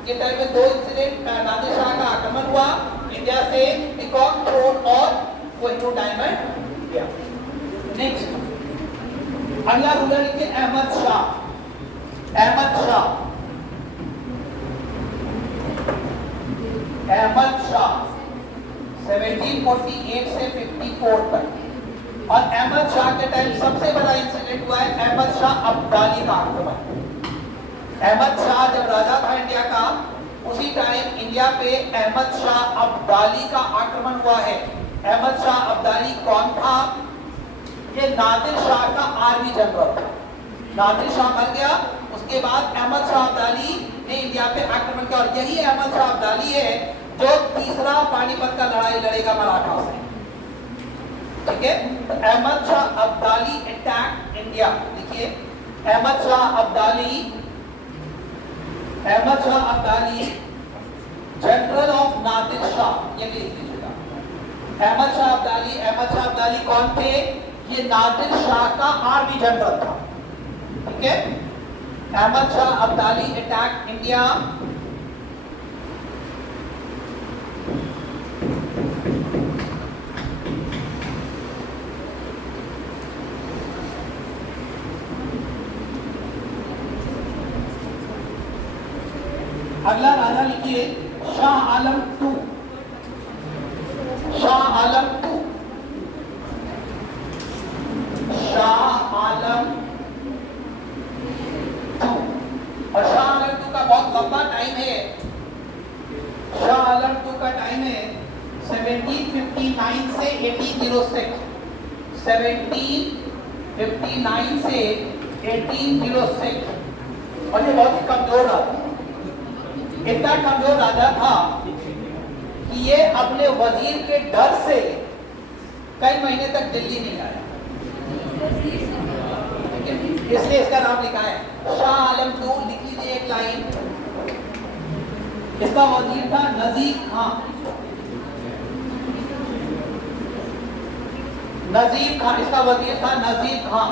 के टाइम में दो इंसिडेंट, नादिर शाह का आक्रमण हुआ इंडिया से, पीकॉक थ्रोन और कोहिनूर डायमंड गया। नेक्स्ट अगला रूलर लिखिए अहमद शाह। अहमद शाह 1748 से 54 तक। और अहमद शाह के टाइम सबसे बड़ा इंसिडेंट हुआ है अहमद शाह अब्दाली का आक्रमण। अहमद शाह जब राजा था इंडिया का, उसी टाइम इंडिया पे अहमद शाह अब्दाली का आक्रमण हुआ है। अहमद शाह अब्दाली कौन था? ये नादिर शाह का आर्मी जनरल था। नादिर शाह मर गया, उसके बाद अहमद शाह अब्दाली ने इंडिया पे आक्रमण किया, और यही अहमद शाह अब्दाली है जो तीसरा पानीपत का लड़ाई लड़ेगा मराठा से। ठीक है। Ahmad Shah Abdali attack India. देखिए अहमद शाह अब्दाली जनरल ऑफ नादिर शाह, ये भी लिख लीजिएगा। अहमद शाह अब्दाली कौन थे? ये नादिर शाह का आर्मी जनरल था। ठीक है। Ahmad Shah Abdali attack India. अगला राजा लिखिए शाह आलम टू। शाह आलम टू और शाह आलम टू का बहुत लंबा टाइम है। शाह आलम टू का टाइम है 1759 से 1806। 1759 से 1806। और ये बहुत ही कमजोर राजा, इतना कमजोर राजा था कि ये अपने वजीर के डर से कई महीने तक दिल्ली नहीं आया। इसलिए इसका नाम लिखा है शाह आलम टू। लिख लीजिए एक लाइन। इसका वजीर था नजीर खान। नजीब खान, इसका वजीर था नजीब खान।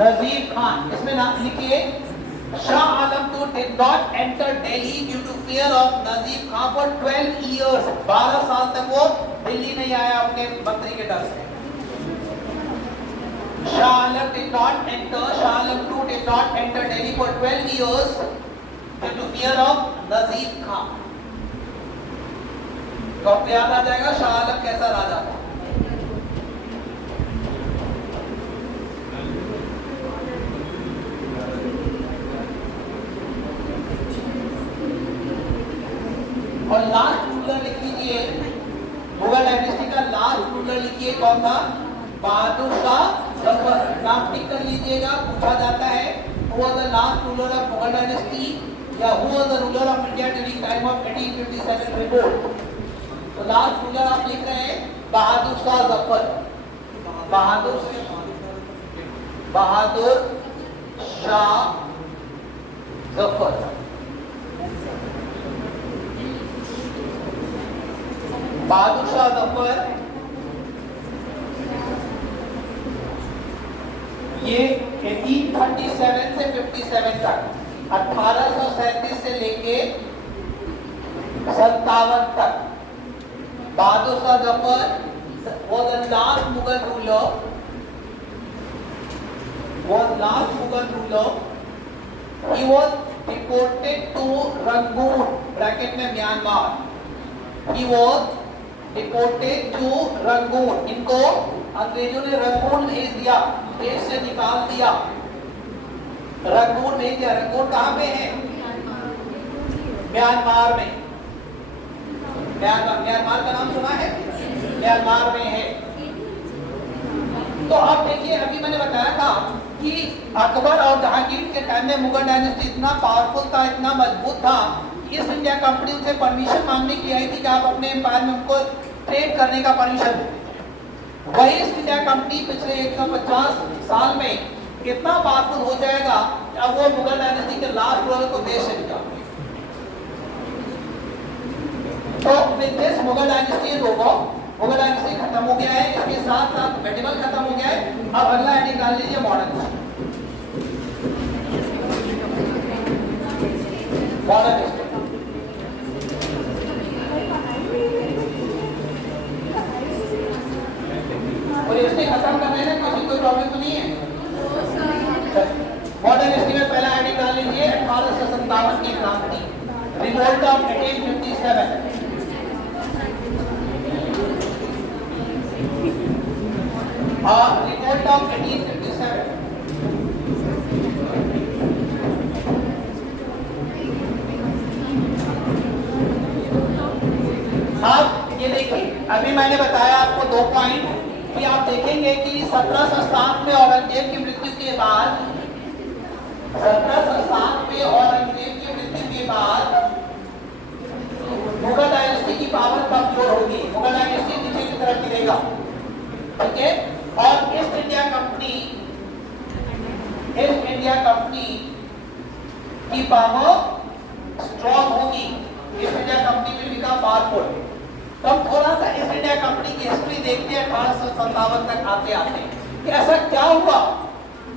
नजीब खान, इसमें नाम लिखिए, Shah Alam II did not enter Delhi due to fear of Nazib Khan for 12 years. 12 साल तक वो दिल्ली नहीं आया अपने मंत्री के डर से। Shah Alam II did not enter Delhi for 12 years due to fear of Nazib Khan. तो आपको याद आ जाएगा शाह आलम कैसा राजा था। और लास्ट रूलर लिख लीजिए, मुगल डायनेस्टी का लास्ट रूलर लिखिए कौन था? बहादुर शाह जफर। नाम टिक कर लीजिएगा, पूछा जाता है who was the last ruler of Mughal dynasty या who was the ruler of India during time of 1857 revolt. तो लास्ट रूलर आप लिख रहे हैं बहादुर शाह जफर। बहादुर शाह जफर। बहादुर शाह जफर ये 1837 से 57 तक, 1837 से लेके 57 तक Bahadur Shah Zafar was the last Mughal ruler. He was deported to Rangoon, bracket में Myanmar. He was deported to Rangoon. इनको अंग्रेजों ने रंगून भेज दिया, देश से निकाल दिया। रंगून भेज दिया। रंगून कहाँ पे है? म्यांमार में। म्यांमार का नाम सुना है? म्यांमार में है। तो अब देखिए, अभी मैंने बताया था कि अकबर और जहांगीर के टाइम में मुगल डायनेस्टी इतना पावरफुल था, इतना मजबूत था, ईस्ट इंडिया कंपनी उनसे परमिशन मांगने के लिए आई थी कि आप अपने एम्पायर में उनको ट्रेड करने का परमिशन दें। वही ईस्ट इंडिया कंपनी पिछले 150 साल में कितना पावरफुल हो जाएगा, अब वो मुगल डायनेस्टी के लास्ट रूलर को देश से निकाल। तो with this Mughal dynasty is over. Mughal dynasty खत्म हो गया है, इसके साथ साथ मेडिवल खत्म हो गया है। अब अगला हेडिंग निकाल लीजिए मॉडर्न। मॉडर्न इससे खत्म करने में कोई प्रॉब्लम तो नहीं है। मॉडर्न हिस्ट्री में पहला हेडिंग डाल लीजिए 1857 की क्रांति, रिवोल्ट ऑफ 1857। Revolt of 1857। अब ये देखिए, अभी मैंने बताया आपको 2 पॉइंट कि आप देखेंगे कि 1707 में औरंगजेब की मृत्यु के बाद, 1707 में औरंगजेब की मृत्यु के बाद मुगल डायनेस्टी की पावर कमजोर होगी, मुगल डायनेस्टी नीचे की तरफ गिरेगा। ठीक है, और ईस्ट इंडिया कंपनी की पावर स्ट्रॉन्ग होगी। East India company will become powerful. तो हम थोड़ा सा ईस्ट इंडिया कंपनी की हिस्ट्री देखते हैं 1857 तक आते आते कि ऐसा क्या हुआ,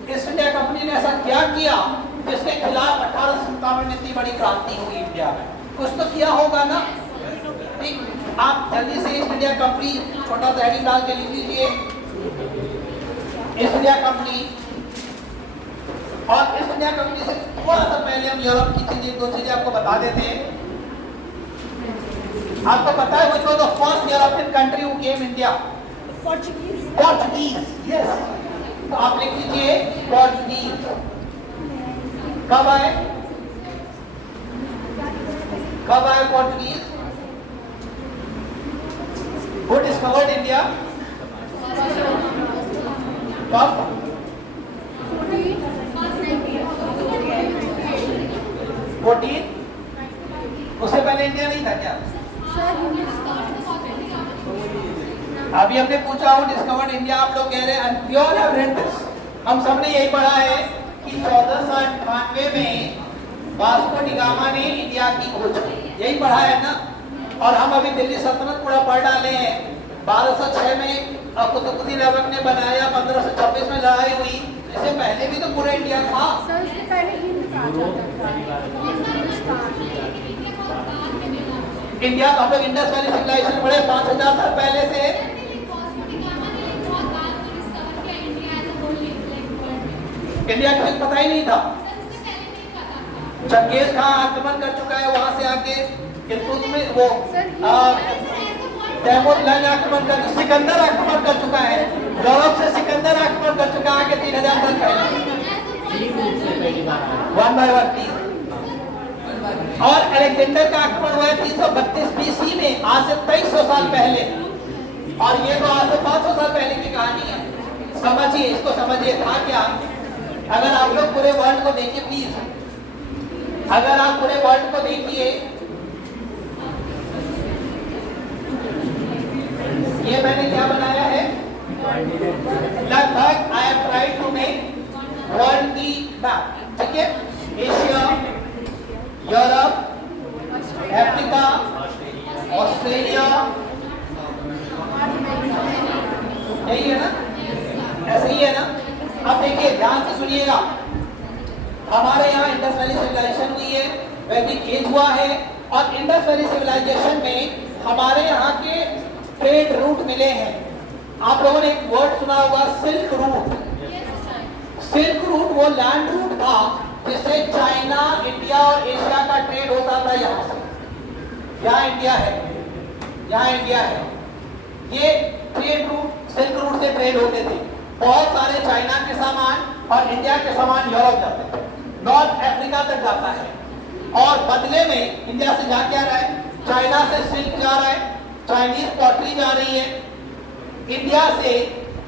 ईस्ट इंडिया कंपनी ने ऐसा क्या किया जिसके खिलाफ 1857 में इतनी बड़ी क्रांति हुई इंडिया में। कुछ तो किया होगा ना। ठीक, आप जल्दी से ईस्ट इंडिया कंपनी छोटा सा हेडिंग डाल के लिख लीजिए, ईस्ट इंडिया कंपनी। और ईस्ट इंडिया कंपनी से थोड़ा सा पहले हम यूरोप की चीजें, 2 चीजें आपको बता देते हैं। आपको पता है which was the first European country who came India? Portuguese, yes. तो आप लिख लीजिए Portuguese। कब आए Portuguese? Who discovered India? कब? 14? उससे पहले इंडिया नहीं था क्या? अभी हमने पूछा हूँ डिस्कवर्ड इंडिया, आप लोग कह रहे हैं प्योर एविडेंस। हम सबने यही पढ़ा है कि 1498 में वास्को डी गामा ने इंडिया की खोज की, यही पढ़ा है ना। और हम अभी दिल्ली सल्तनत पूरा पढ़ डाले हैं 1206 में कुतुबुद्दीन ऐबक ने बनाया, 1526 में लड़ाई हुई। इससे पहले भी तो पूरा इंडिया था। सर इससे पहले हिंद कहा जाता था, ये हिंदुस्तान। इंडिया का हम लोग इंडस वैली सिविलाइजेशन पढ़े 5000 साल पहले से। इंडिया का पता ही नहीं था। चंगेज खान आक्रमण कर चुका है, वहां से आके इल्तुतमिश वो तैमूर लंग आक्रमण कर, सिकंदर आक्रमण कर चुका है, यूरोप से सिकंदर आक्रमण कर चुका है 3000 साल पहले, 1 by 1 और अलेक्जेंडर का आक्रमण हुआ है 332 बीसी में, आज से 2300 साल पहले। और ये तो आज से 500 साल पहले की कहानी है। समझिए, इसको समझिए था क्या। अगर आप लोग पूरे वर्ल्ड को देखिए प्लीज, अगर आप पूरे वर्ल्ड को देखिए, ये मैंने क्या बनाया है, लगभग I am trying to make world की मैप, ठीक है। एशिया, यूरोप, अफ्रीका, ऑस्ट्रेलिया, यही है ना, ऐसे ही है ना। अब देखिए ध्यान से सुनिएगा, हमारे यहाँ इंडस वैली सिविलाइजेशन हुई है, वैदिक एज हुआ है, और इंडस वैली सिविलाइजेशन में हमारे यहाँ के ट्रेड रूट मिले हैं। आप लोगों ने एक वर्ड सुना होगा, सिल्क रूट। सिल्क रूट वो लैंड रूट था जिससे चाइना, इंडिया और एशिया का ट्रेड होता था। यहाँ से, यहाँ इंडिया है, यहाँ इंडिया है, ये ट्रेड रूट, सिल्क रूट से ट्रेड होते थे। बहुत सारे चाइना के सामान और इंडिया के सामान यूरोप जाते हैं, नॉर्थ अफ्रीका तक जाता है, और बदले में इंडिया से जा क्या रहा है, चाइना से सिल्क जा रहा है, चाइनीज पॉटरी जा रही है, इंडिया से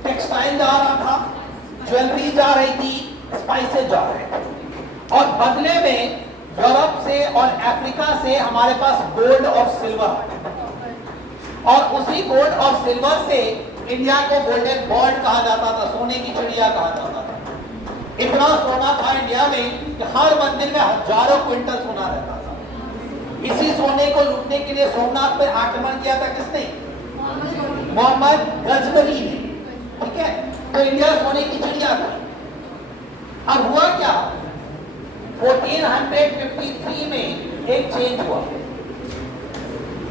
टेक्सटाइल जा रहा था, ज्वेलरी जा रही थी, स्पाइसेस जा रहे थे, और बदले में यूरोप से और अफ्रीका से हमारे पास गोल्ड और सिल्वर, और उसी गोल्ड और सिल्वर से इंडिया को गोल्डन बॉन्ड कहा जाता था, सोने की चिड़िया कहा जाता था। इतना सोना था इंडिया में कि हर मंदिर में हजारों क्विंटल सोना रहता था। इसी सोने को लूटने के लिए सोमनाथ पर आक्रमण किया था किसने, मोहम्मद गजनवी ने, ठीक है। तो इंडिया सोने की चिड़िया थी। अब हुआ क्या, 1453 में एक चेंज हुआ।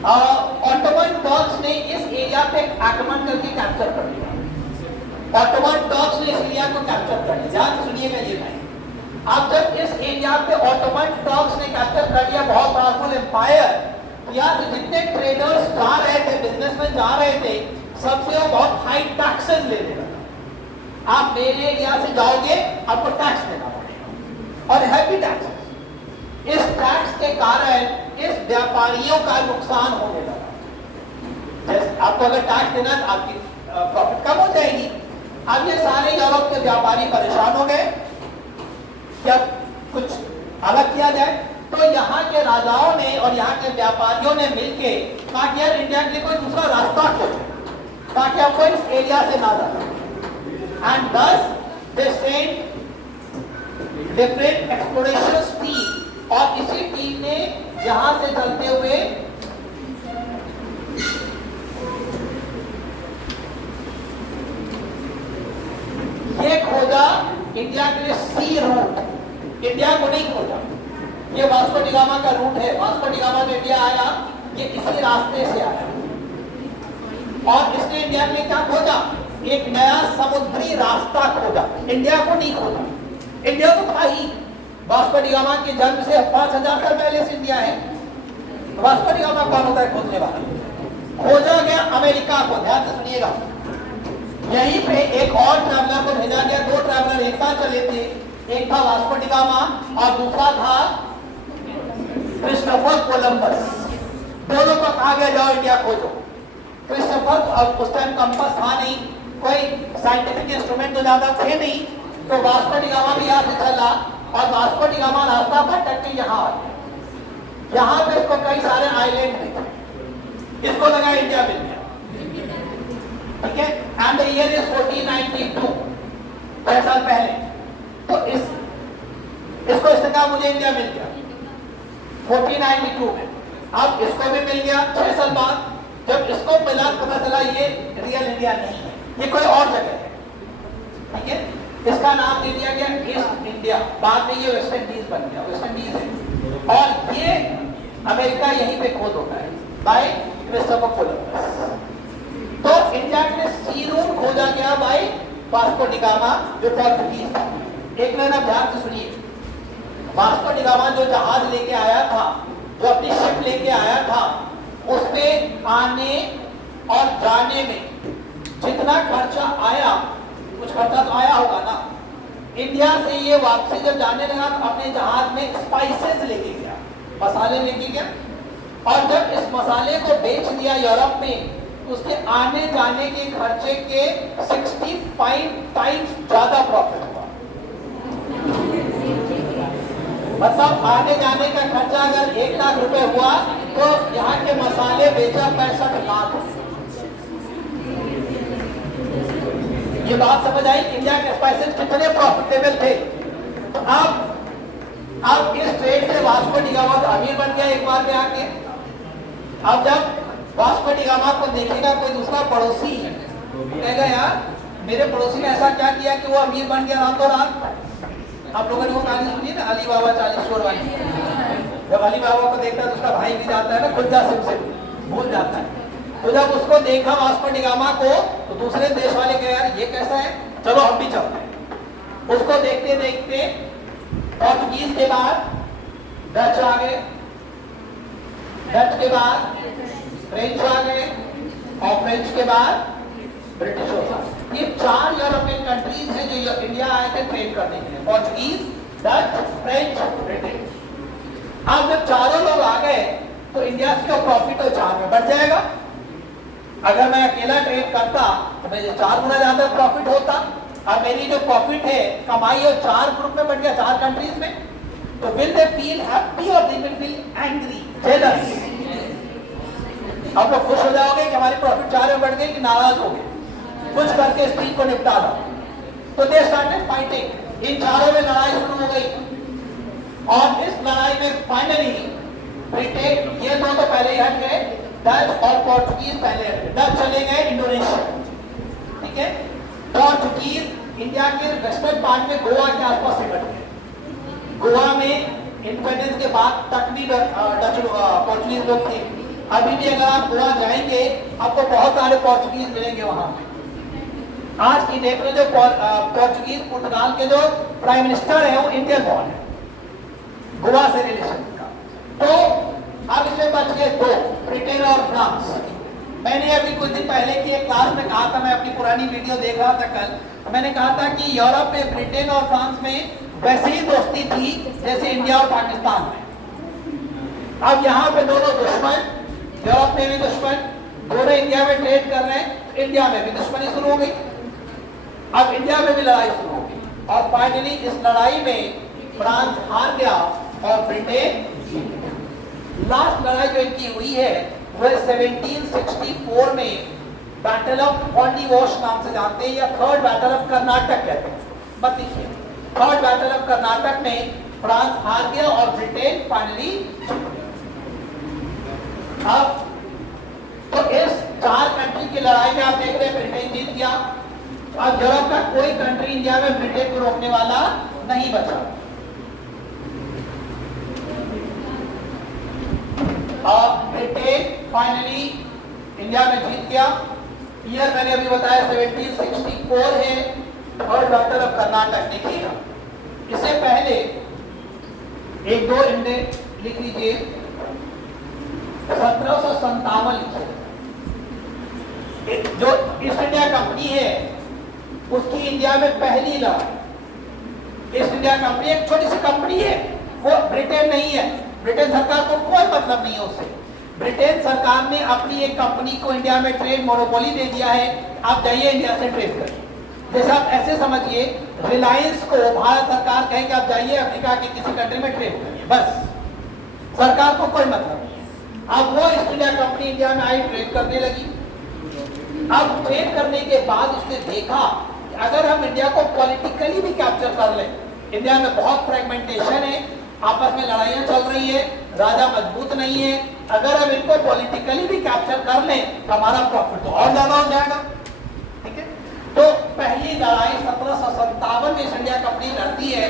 ऑटोमन टर्क्स ने इस एरिया पे आक्रमण करके कैप्चर कर लिया। ऑटोमन टर्क्स ने इस एरिया को कैप्चर कर लिया। ध्यान से सुनिएगा ये भाई, अब जब इस एरिया पे ऑटोमन टर्क्स ने कैप्चर कर लिया, बहुत पावरफुल एम्पायर, यहाँ से जितने ट्रेडर्स जा रहे थे, बिजनेसमैन जा रहे थे, सबसे वो बहुत हाई टैक्सेस ले रहे थे। आप मेरे एरिया से जाओगे, आपको टैक्स देना पड़ेगा, और हैवी टैक्सेस। इस टैक्स के कारण इस व्यापारियों का नुकसान होने लगा। जैसे आपको अगर टैक्स देना तो आपकी प्रॉफिट कम हो जाएगी। अब ये सारे यूरोप के व्यापारी परेशान हो गए, क्या कुछ अलग किया जाए। तो यहाँ के राजाओं ने और यहाँ के व्यापारियों ने मिलके कहा कि यार इंडिया के लिए कोई दूसरा रास्ता खोजे ताकि आपको इस एरिया से ना जाए। And thus they sent different explorations team, और इसी टीम ने यहां से चलते हुए ये खोजा इंडिया के लिए सी रूट। इंडिया को नहीं खोजा, ये वास्को डी गामा का रूट है। वास्को डी गामा जो इंडिया आया, ये इसी रास्ते से आया, और इसने इंडिया में क्या खोजा, एक नया समुद्री रास्ता खोजा। इंडिया को नहीं खोजा, इंडिया तो था ही। वास्को डी गामा के जन्म से 5000 साल पहले से इंडिया है। वास्को डी गामा कौन होता है खोजने वाला? खोजा गया अमेरिका को। ध्यान से सुनिएगा, यहीं पे एक और ट्रैवलर को भेजा गया। दो ट्रैवलर एक साथ चले थे, एक था वास्को डी गामा और दूसरा था क्रिस्टोफर कोलंबस। दोनों को कहा गया जाओ इंडिया खोजो। क्रिस्टोफर, अब उस टाइम कंपास था नहीं, कोई साइंटिफिक इंस्ट्रूमेंट तो ज्यादा थे नहीं, तो वास्को डी गामा भी यहाँ से चला, और वास्को डी गामा रास्ता भटक के यहाँ आ गया। यहाँ पे इसको कई सारे आइलैंड थे, इसको लगा इंडिया मिल गया, ठीक है। एंड द ईयर इज 1492, 6 साल पहले। तो इसको इसने कहा मुझे इंडिया मिल गया 1492 में। अब इसको भी मिल गया 6 साल बाद, जब इसको मिला पता चला ये रियल इंडिया नहीं है, ये कोई और जगह है, ठीक है। इसका नाम दे दिया गया ईस्ट इंडिया, बाद में ये वेस्ट इंडीज बन गया, वेस्ट इंडीज है। और ये अमेरिका यहीं पे खोद होता है बाय क्रिस्टोफर कोलंबस। तो इंडिया के सी रूट खोजा गया बाय वास्को डी गामा, जो पोर्तुगीज था। एक मिनट आप ध्यान से सुनिए, वास्को डी गामा जो जहाज लेके आया था, जो अपनी शिप लेके आया था, उसमें आने और जाने में जितना खर्चा आया, कुछ खर्चा तो आया होगा ना। इंडिया से ये वापसी जब जाने लगा तो अपने जहाज में स्पाइसेस लेके गया, मसाले लेके गया, और जब इस मसाले को बेच दिया यूरोप में, उसके आने जाने के खर्चे के 65 टाइम्स ज्यादा प्रॉफिट हुआ। मतलब आने जाने का खर्चा अगर 1 लाख रुपए हुआ तो यहाँ के मसाले बेचा 65 लाख। ये बात समझ आई, इंडिया के स्पाइसेस कितने प्रॉफिटेबल थे। तो अब इस ट्रेड से वास्को डी गामा तो अमीर बन गया एक बार में आके। अब जब वास्को डी गामा को देखेगा कोई दूसरा पड़ोसी, कहेगा यार मेरे पड़ोसी ने ऐसा क्या किया कि वो अमीर बन गया रातों रात। आप लोगों ने वो कहानी सुनी ना, अली बाबा 40 चोर वाली। जब अली बाबा को देखता है तो उसका भाई भी जाता है ना, खुद जा से भूल जाता है। तो जब उसको देखा वास्को डी गामा को, तो दूसरे देश वाले कहे यार ये कैसा है, चलो हम भी चलते हैं। उसको देखते देखते पोर्तुगीज के बाद डच आ गए, डच के बाद फ्रेंच आ गए, और फ्रेंच के बाद ब्रिटिश हो गए। ये 4 यूरोपियन कंट्रीज हैं जो इंडिया आए थे ट्रेड करने के लिए, पोर्चुगीज, डच, फ्रेंच, ब्रिटिश। अब जब चारों लोग आ गए तो इंडिया का प्रॉफिट तो 4 में बढ़ जाएगा। अगर मैं अकेला ट्रेड करता तो मुझे 4 गुना ज्यादा प्रॉफिट होता। अब मेरी जो प्रॉफिट है, कमाई है, 4 ग्रुप में बढ़ गया, 4 कंट्रीज में। तो विल दे फील हैप्पी और they will feel angry, jealous. आप लोग खुश हो जाओगे कि हमारी प्रॉफिट 4 में बढ़ गई, कि नाराज हो गए कुछ करके इस चीज को निपटा दो। तो दे स्टार्टेड फाइटिंग, इन चारों में लड़ाई शुरू हो गई। और इस लड़ाई में फाइनली ब्रिटेन, ये दो तो पहले ही हट गए, डच और पोर्चुगीज पहले हट गए। डच चले गए इंडोनेशिया, ठीक है। पोर्चुगीज इंडिया के वेस्टर्न पार्ट में गोवा के आसपास से हट गए। गोवा में इंडिपेंडेंस के बाद तक भी डच पोर्चुगीज लोग थे। अभी भी अगर आप गोवा जाएंगे आपको बहुत सारे पोर्चुगीज मिलेंगे वहां पे। आज की डेट में जो पोर्चुगीज पुर्तगाल के जो प्राइम मिनिस्टर है वो इंडियन बॉर्न है, गोवा से रिलेशन का। तो अब इसमें बच गए 2, ब्रिटेन और फ्रांस। मैंने अभी कुछ दिन पहले की एक क्लास में कहा था, मैं अपनी पुरानी वीडियो देख रहा था कल, तो मैंने कहा था कि यूरोप में ब्रिटेन और फ्रांस में वैसे ही दोस्ती थी जैसे इंडिया और पाकिस्तान में। अब यहाँ पे दोनों दुश्मन, यूरोप में भी दुश्मन, दोनों इंडिया में ट्रेड कर रहे हैं, तो इंडिया में भी दुश्मनी शुरू हो गई। अब इंडिया में भी लड़ाई शुरू हो गई और फाइनली इस लड़ाई में फ्रांस हार गया और ब्रिटेन जीत गया। लास्ट लड़ाई जो इनकी हुई है वह 1764 में बैटल ऑफ पॉन्डिवॉश नाम से जानते हैं, या थर्ड बैटल ऑफ कर्नाटक कहते हैं। मत लिखिए, थर्ड बैटल ऑफ कर्नाटक में फ्रांस हार गया और ब्रिटेन फाइनली जीत गया। अब तो इस 4 कंट्री की लड़ाई में आप देख रहे हैं ब्रिटेन जीत गया। अब यूरोप का कोई कंट्री इंडिया में ब्रिटेन को रोकने वाला नहीं बचा। ब्रिटेन फाइनली इंडिया में जीत गया। ईयर मैंने अभी बताया 1764 है, थर्ड बैटल ऑफ कर्नाटक। देखिएगा, इससे पहले 1-2 इंडेक्स लिख लीजिए। 1757 लिखिए। जो ईस्ट इंडिया कंपनी है उसकी इंडिया में पहली लड़ाई। ईस्ट इंडिया कंपनी एक छोटी सी कंपनी है, वो ब्रिटेन नहीं है। ब्रिटेन सरकार को कोई मतलब नहीं है उससे। ब्रिटेन सरकार ने अपनी एक कंपनी को इंडिया में ट्रेड मोनोपोली दे दिया है, आप जाइए इंडिया से ट्रेड करिए। जैसे आप ऐसे समझिए, रिलायंस को भारत सरकार कहे कि आप जाइए अफ्रीका के किसी कंट्री में ट्रेड करिए, बस सरकार को कोई मतलब नहीं है। अब वो ईस्ट इंडिया कंपनी इंडिया में आई, ट्रेड करने लगी। अब ट्रेड करने के बाद उसने देखा कि अगर हम इंडिया को पॉलिटिकली भी कैप्चर कर लें, इंडिया में बहुत फ्रेगमेंटेशन है, आपस में लड़ाइयां चल रही है, राजा मजबूत नहीं है, अगर हम इनको पॉलिटिकली भी कैप्चर कर लें तो हमारा प्रॉफिट तो और ज्यादा हो जाएगा। ठीक है, तो पहली लड़ाई 1757 में ईस्ट इंडिया कंपनी लड़ती है।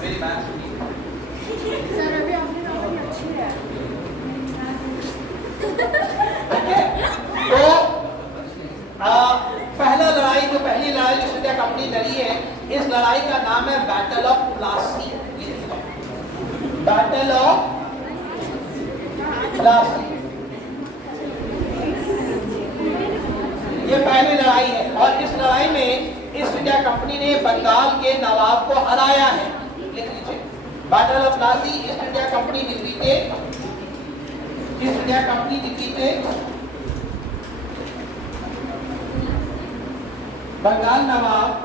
मेरी बात सुनिए सर, अभी आपने नॉर्मली अच्छी है। ठीक है, तो पहला लड़ाई जो पहली लड़ाई ईस्ट इंडिया कंपनी लड़ी है, इस लड़ाई का नाम है battle of Plassey. Battle of Plassey, ये पहली लड़ाई है और इस लड़ाई में ईस्ट इंडिया कंपनी ने बंगाल के नवाब को हराया है। लिख लीजिए, battle of Plassey, East India company defeated, East India company defeated Bengal nawab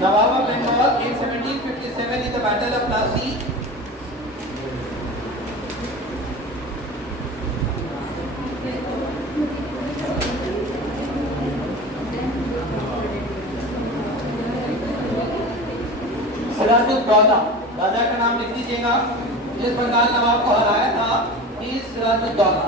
Nawab of Bengal in 1757 in the Battle of Plassey. Sirajuddaula, राजा का नाम लिख दीजिएगा, जिस बंगाल नवाब को हराया था, इस सिराजुद्दौला।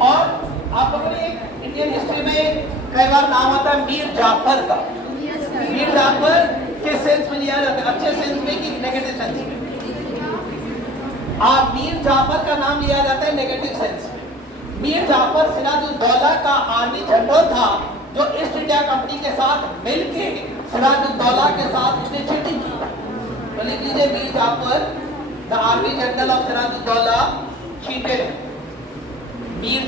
और आप लोगों ने इंडियन हिस्ट्री में कई बार नाम आता है मीर जाफर का। मीर जाफर किस सेंस में लिया जाता है, अच्छे सेंस में कि नेगेटिव सेंस में? मीर जाफर का नाम लिया जाता है नेगेटिव सेंस में। मीर जाफर सिराजुद्दौला का आर्मी जनरल था जो ईस्ट इंडिया कंपनी के साथ मिलके सिराजुद्दौला के साथ उसने चीटिंग की। तो लिख लीजिए, Mir Jafar the army general of Sirajuddaula cheated. Mir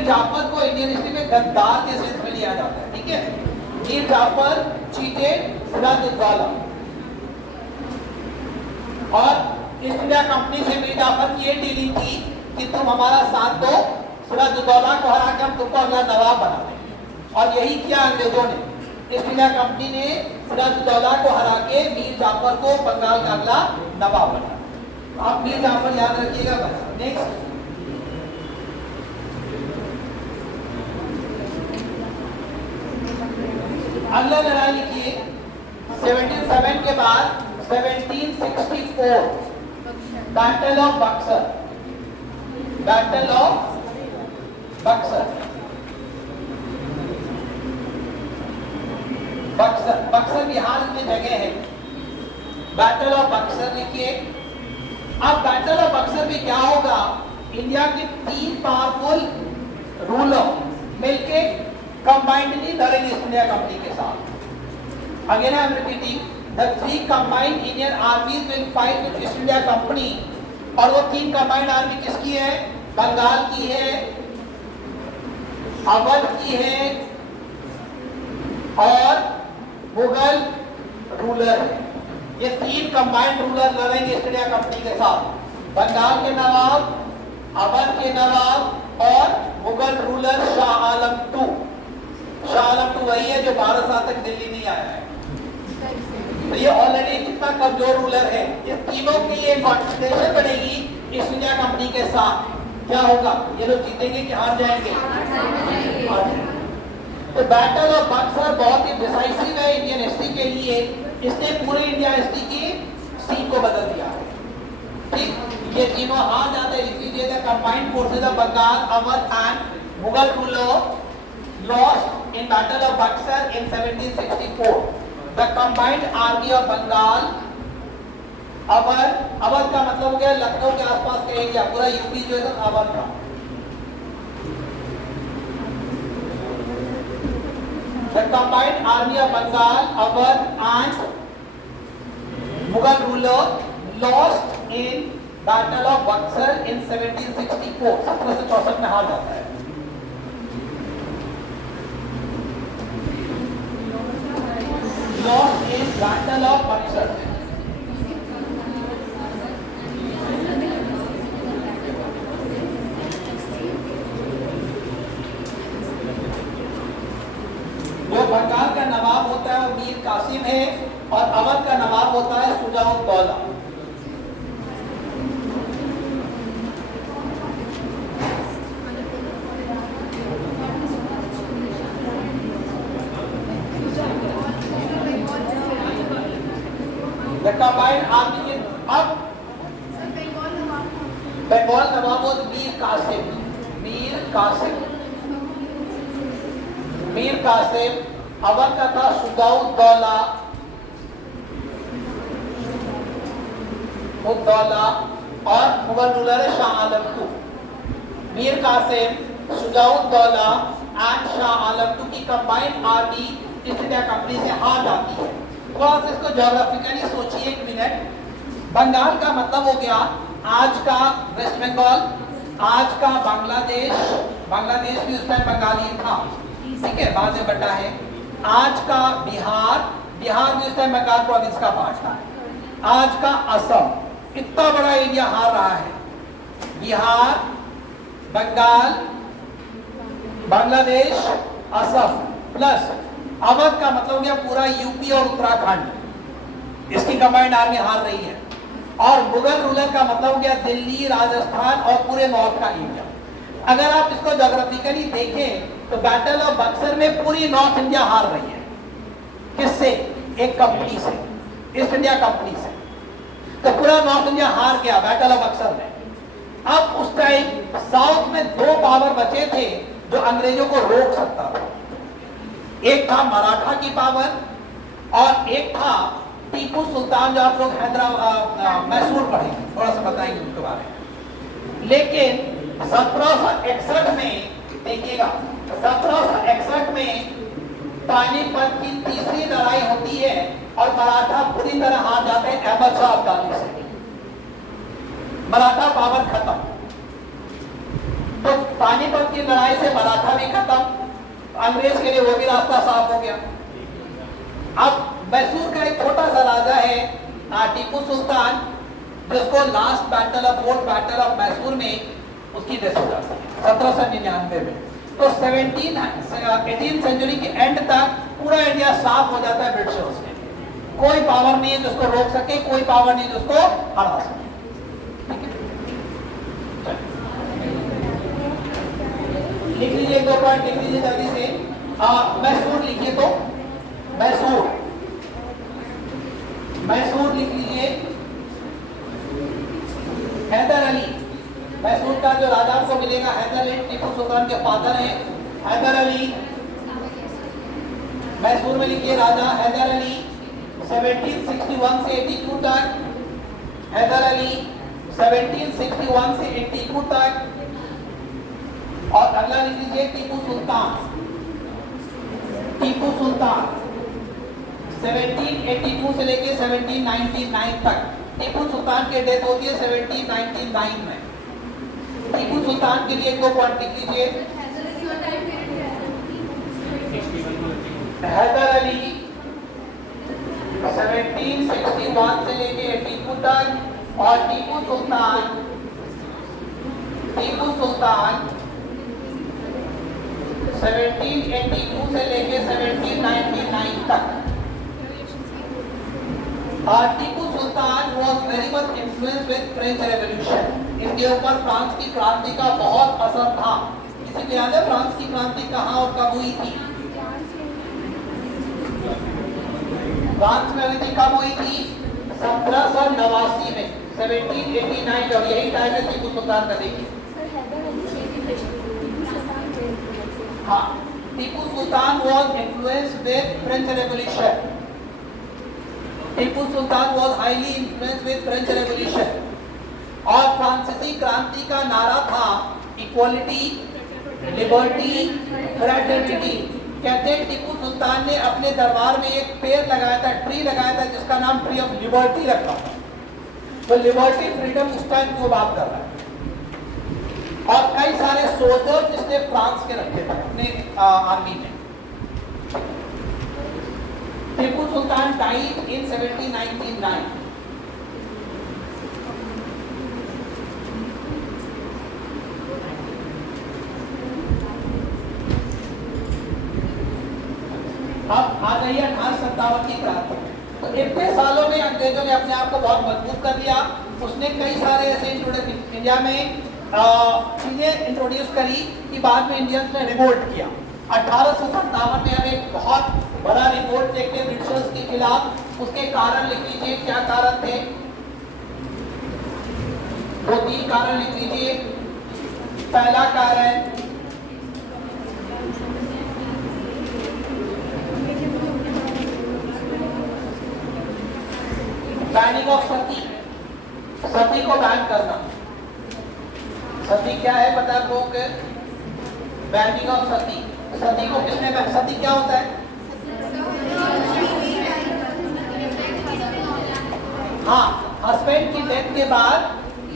Jafar को इंडियन हिस्ट्री में गद्दार के सेंस में लिया जाता है। ठीक है, मीर जाफर चीटेड सिराजुद्दौला और ईस्ट इंडिया कंपनी से मीर जाफर की ये डीलिंग थी कि तुम हमारा साथ दो, सिराजुद्दौला को हरा के हम तुमको अगला नवाब बना दें। और यही किया अंग्रेजों ने। ईस्ट इंडिया कंपनी ने सिराजुद्दौला को हरा के मीर जाफर को बंगाल का अगला नवाब बना। आप मीर जाफर याद रखिएगा बस। नेक्स्ट, अगला लड़ाई लिखिए 1707 के बाद 1764 battle of Buxar. Battle of Buxar, Buxar Buxar Bihar में जगह है। बैटल ऑफ बक्सर लिखिए। अब बैटल ऑफ बक्सर में क्या होगा, इंडिया के 3 पावरफुल रूलर मिलके कंबाइंडली लड़ेंगे ईस्ट इंडिया कंपनी के साथ। Again I am repeating, the 3 combined Indian आर्मीज will fight with east India company. और वो 3 कंबाइंड आर्मी किसकी है? बंगाल की है, अवध की है और मुगल रूलर है। ये 3 कंबाइंड रूलर लड़ेंगे ईस्ट इंडिया कंपनी के साथ। बंगाल के नवाब, अवध के नवाब और Mughal ruler Shah Alam II। Shah Alam II वही है जो 12 साल तक दिल्ली नहीं आया है। तो ये ऑलरेडी कितना कमजोर रूलर है। इस तीनों की एक कॉन्फ्रेंटेशन बनेगी ईस्ट इंडिया कंपनी के साथ। क्या होगा, ये लोग जीतेंगे कि हार जाएंगे? तो बैटल ऑफ बक्सर बहुत ही डिसाइसिव है इंडियन हिस्ट्री के लिए। इसने पूरे इंडिया हिस्ट्री की सीन को बदल दिया है। ठीक, ये तीनों हार जाते हैं। लिख लीजिए, the combined forces of Bengal, Awadh and Mughal ruler lost in battle of Buxar in 1764. The combined army of Bengal, Awadh का मतलब हो गया लखनऊ के आसपास का एरिया, पूरा यूपी जो है अवध था। The combined army of Bengal, Awadh and Mughal ruler lost in battle of Buxar in 1764. 1764 में हार जाता है। Battle of Buxar. जो बंगाल का नवाब होता है वो मीर कासिम है और अवध का नवाब होता है Shujauddaula. The combined army in अब बंगाल नवाब was मीर कासिम। मीर कासिम, अवध का था शुजाउद्दौला और मुगल रूलर है Shah Alam II। Mir Qasim, Shujauddaula and Shah Alam II की combined army East India company से हार जाती है। थोड़ा सा इसको ज्योग्राफिकली सोचिए एक मिनट। बंगाल का मतलब हो गया आज का वेस्ट बंगाल, आज का बांग्लादेश भी उस टाइम बंगाली था, ठीक है, बाद में बटा है। आज का बिहार भी उस टाइम बंगाल प्रोविंस का पार्ट था। आज का असम, इतना बड़ा एरिया हार रहा है। बिहार, बंगाल, बांग्लादेश, असम प्लस अवध का मतलब हो गया पूरा यूपी और उत्तराखंड, इसकी कंबाइंड आर्मी हार रही है। और मुगल रूलर का मतलब हो गया दिल्ली, राजस्थान और पूरे नॉर्थ का एरिया। अगर आप इसको ज्योग्राफिकली देखें तो बैटल ऑफ बक्सर में पूरी नॉर्थ इंडिया हार रही है। किससे? एक कंपनी से, ईस्ट इंडिया कंपनी से। तो पूरा नॉर्थ इंडिया हार गया बैटल ऑफ बक्सर में। अब उस टाइम साउथ में दो पावर बचे थे जो अंग्रेजों को रोक सकता था। एक था मराठा की पावर और एक था टीपू सुल्तान, जो आप लोग हैदराबाद मैसूर पढ़ेंगे, थोड़ा सा बताएंगे उनके बारे में। लेकिन 1761 में देखिएगा, 1761 में पानीपत की तीसरी लड़ाई होती है और मराठा पूरी तरह हार जाते हैं अहमद शाह अब्दाली से। मराठा पावर खत्म। तो पानीपत की लड़ाई से मराठा भी खत्म, अंग्रेज के लिए वो भी रास्ता साफ हो गया। अब मैसूर का एक छोटा सा राजा है टीपू सुल्तान, जिसको लास्ट बैटल ऑफ मैसूर में उसकी डेथ हो जाती है 1799 में। तो 18th सेंचुरी के एंड तक पूरा इंडिया साफ हो जाता है ब्रिटिशर्स से। कोई पावर नहीं है जिसको रोक सके, कोई पावर नहीं जिसको हरा सके। लिख लीजिए, एक दो पॉइंट लिख लीजिए जल्दी से। मैसूर लिखिए, तो मैसूर लिख लीजिए। हैदर अली, मैसूर का जो राजा आपको मिलेगा हैदर अली, टीपू सुल्तान के फादर हैं हैदर अली। मैसूर में लिखिए राजा हैदर अली 1761 से 82 तक। हैदर अली 1761 से 82 तक। और अगला लिख लीजिए टीपू सुल्तान 1782 से लेके 1799 तक। टीपू सुल्तान की डेथ होती है 1799 में। टीपू सुल्तान के लिए 2 पॉइंट लिख लीजिए। हैदर अली 1761 से लेके 82 तक और टीपू सुल्तान 1782 से लेके 1799 तक। Tipu Sultan was very much influenced with French Revolution। इनके ऊपर फ्रांस की क्रांति का बहुत असर था। किसी को याद है फ्रांस की क्रांति कहाँ और कब हुई थी? फ्रांस में हुई थी, कब हुई थी? 1789 में, 1789। और यही टाइम है टीपू सुल्तान का। देखिए, हाँ, Tipu Sultan was influenced with French Revolution। Tipu Sultan was highly influenced with French Revolution। और फ्रांसीसी क्रांति का नारा था इक्वालिटी, लिबर्टी, फ्रेटर्निटी। कहते हैं टीपू सुल्तान ने अपने दरबार में एक पेड़ लगाया था, ट्री लगाया था, जिसका नाम ट्री ऑफ लिबर्टी रखा था। तो लिबर्टी, फ्रीडम उस टाइम को बात कर रहा है। और कई सारे सोल्जर्स जिसने फ्रांस के रखे थे अपने आर्मी में। Tipu Sultan died in 1799. अब आ गई 1857 की क्रांति। तो इतने सालों में अंग्रेजों ने अपने आप को बहुत मजबूत कर लिया। उसने कई सारे ऐसे इंडिया में चीजें इंट्रोड्यूस करी कि बाद में इंडियंस ने रिवोल्ट किया। 1857 में हम एक बहुत बड़ा रिवोल्ट देखते हैं ब्रिटिशर्स के खिलाफ। उसके कारण लिख लीजिए, क्या कारण थे? 2-3 कारण लिख लीजिए। पहला कारण बैनिंग ऑफ सती, सती को बैन करना। सती क्या है पता है आप लोगों को? बैनिंग ऑफ सती। सती को किसने बैन? सती क्या होता है? हाँ, हस्बैंड की डेथ के बाद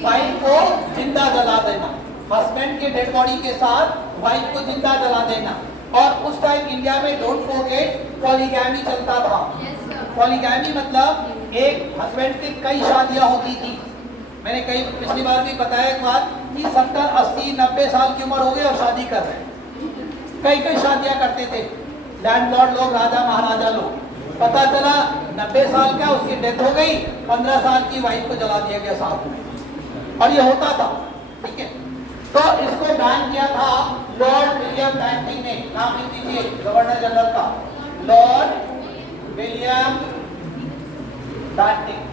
वाइफ को जिंदा जला देना। हस्बैंड के डेड बॉडी के साथ वाइफ को जिंदा जला देना। और उस टाइम इंडिया में डोंट फॉरगेट पॉलीगैमी चलता था। पॉलीगैमी मतलब एक हस्बैंड की कई शादियां होती थी। मैंने कई पिछली बार भी बताया एक बात कि 70, 80, 90 साल की उम्र हो गई और शादी कर रहे हैं। कई शादियां करते थे लैंडलॉर्ड लोग, राजा महाराजा लोग। पता चला 90 साल का उसकी डेथ हो गई, 15 साल की वाइफ को जला दिया गया साथ में। और ये होता था, ठीक है। तो इसको बैन किया था लॉर्ड विलियम बैंटिंग ने। नाम लिख दीजिए गवर्नर जनरल का, Lord William Bentinck.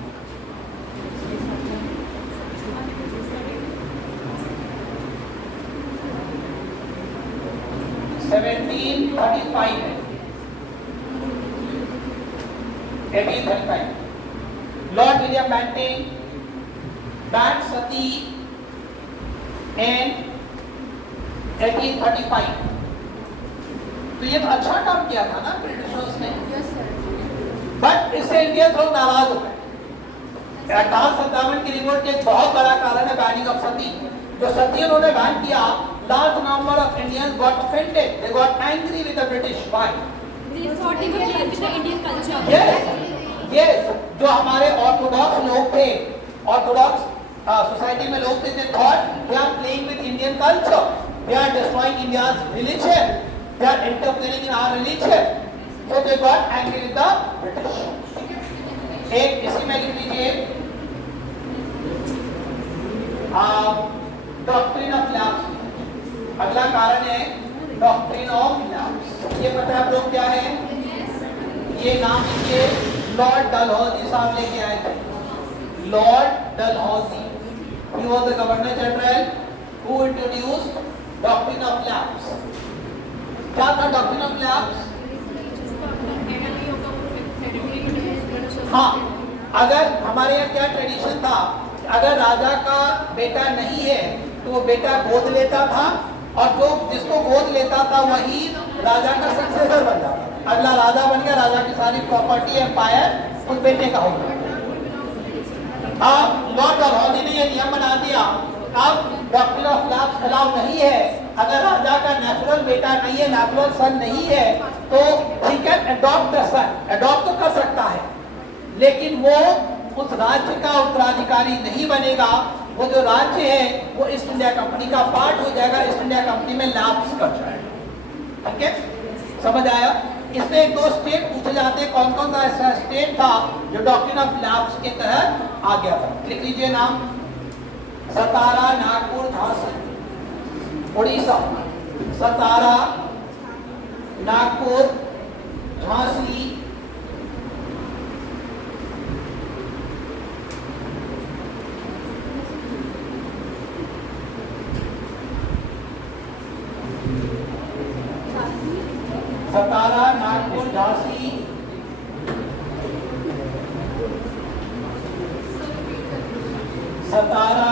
Lord William Banting banned sati in 1835। तो ये तो अच्छा काम किया था ना ब्रिटिशर्स ने। बट इससे इंडियंस लोग नाराज हो गए। 1857 की रिवोल्ट के एक बहुत बड़ा कारण है बैनिंग ऑफ सती। जो सती उन्होंने बैन किया, large number of Indians got offended. They got angry with the British. Why? They thought they were playing with the Indian culture. Yes. जो हमारे ऑर्थोडॉक्स लोग थे, ऑर्थोडॉक्स सोसाइटी में लोग थे, they thought they are playing with Indian culture. They are destroying India's religion. They are interfering in our religion. So they got angry with the British. एक इसी में लिख लीजिए डॉक्ट्रिन ऑफ लैप्स। अगला कारण है डॉक्ट्रिन ऑफ लैप्स। ये पता है आप लोग क्या है? ये नाम लिखिए, लॉर्ड डलहौजी साहब लेके आए थे। Lord Dalhousie, he was the Governor General who introduced doctrine of lapse। क्या था doctrine of lapse? हाँ, अगर हमारे यहाँ क्या ट्रेडिशन था, अगर राजा का बेटा नहीं है तो वो बेटा गोद लेता था, और जो जिसको गोद लेता था वही राजा का सक्सेसर बन जाता था। अगला राजा बन गया, राजा की सारी प्रॉपर्टी एम्पायर उस बेटे का हो गया। अब लॉर्ड डलहौजी ने ये नियम बना दिया, अब डॉक्ट्रिन ऑफ लैप्स अलाउ नहीं है। अगर राजा का नेचुरल बेटा नहीं है, नेचुरल सन नहीं है, तो he can adopt the son. Adopt तो कर सकता है, लेकिन वो उस राज्य का उत्तराधिकारी नहीं बनेगा। वो जो राज्य है वो ईस्ट इंडिया कंपनी का पार्ट हो जाएगा, ईस्ट इंडिया कंपनी में लैप्स कर जाएगा। ठीक है, समझ आया? इसमें 2 स्टेट पूछे जाते हैं, कौन कौन सा ऐसा स्टेट था जो डॉक्ट्रिन ऑफ लैप्स के तहत आ गया था। लिख लीजिए नाम, सतारा, नागपुर, झांसी, उड़ीसा। सतारा, नागपुर, झांसी, सतारा, नागपुर, झांसी, सतारा,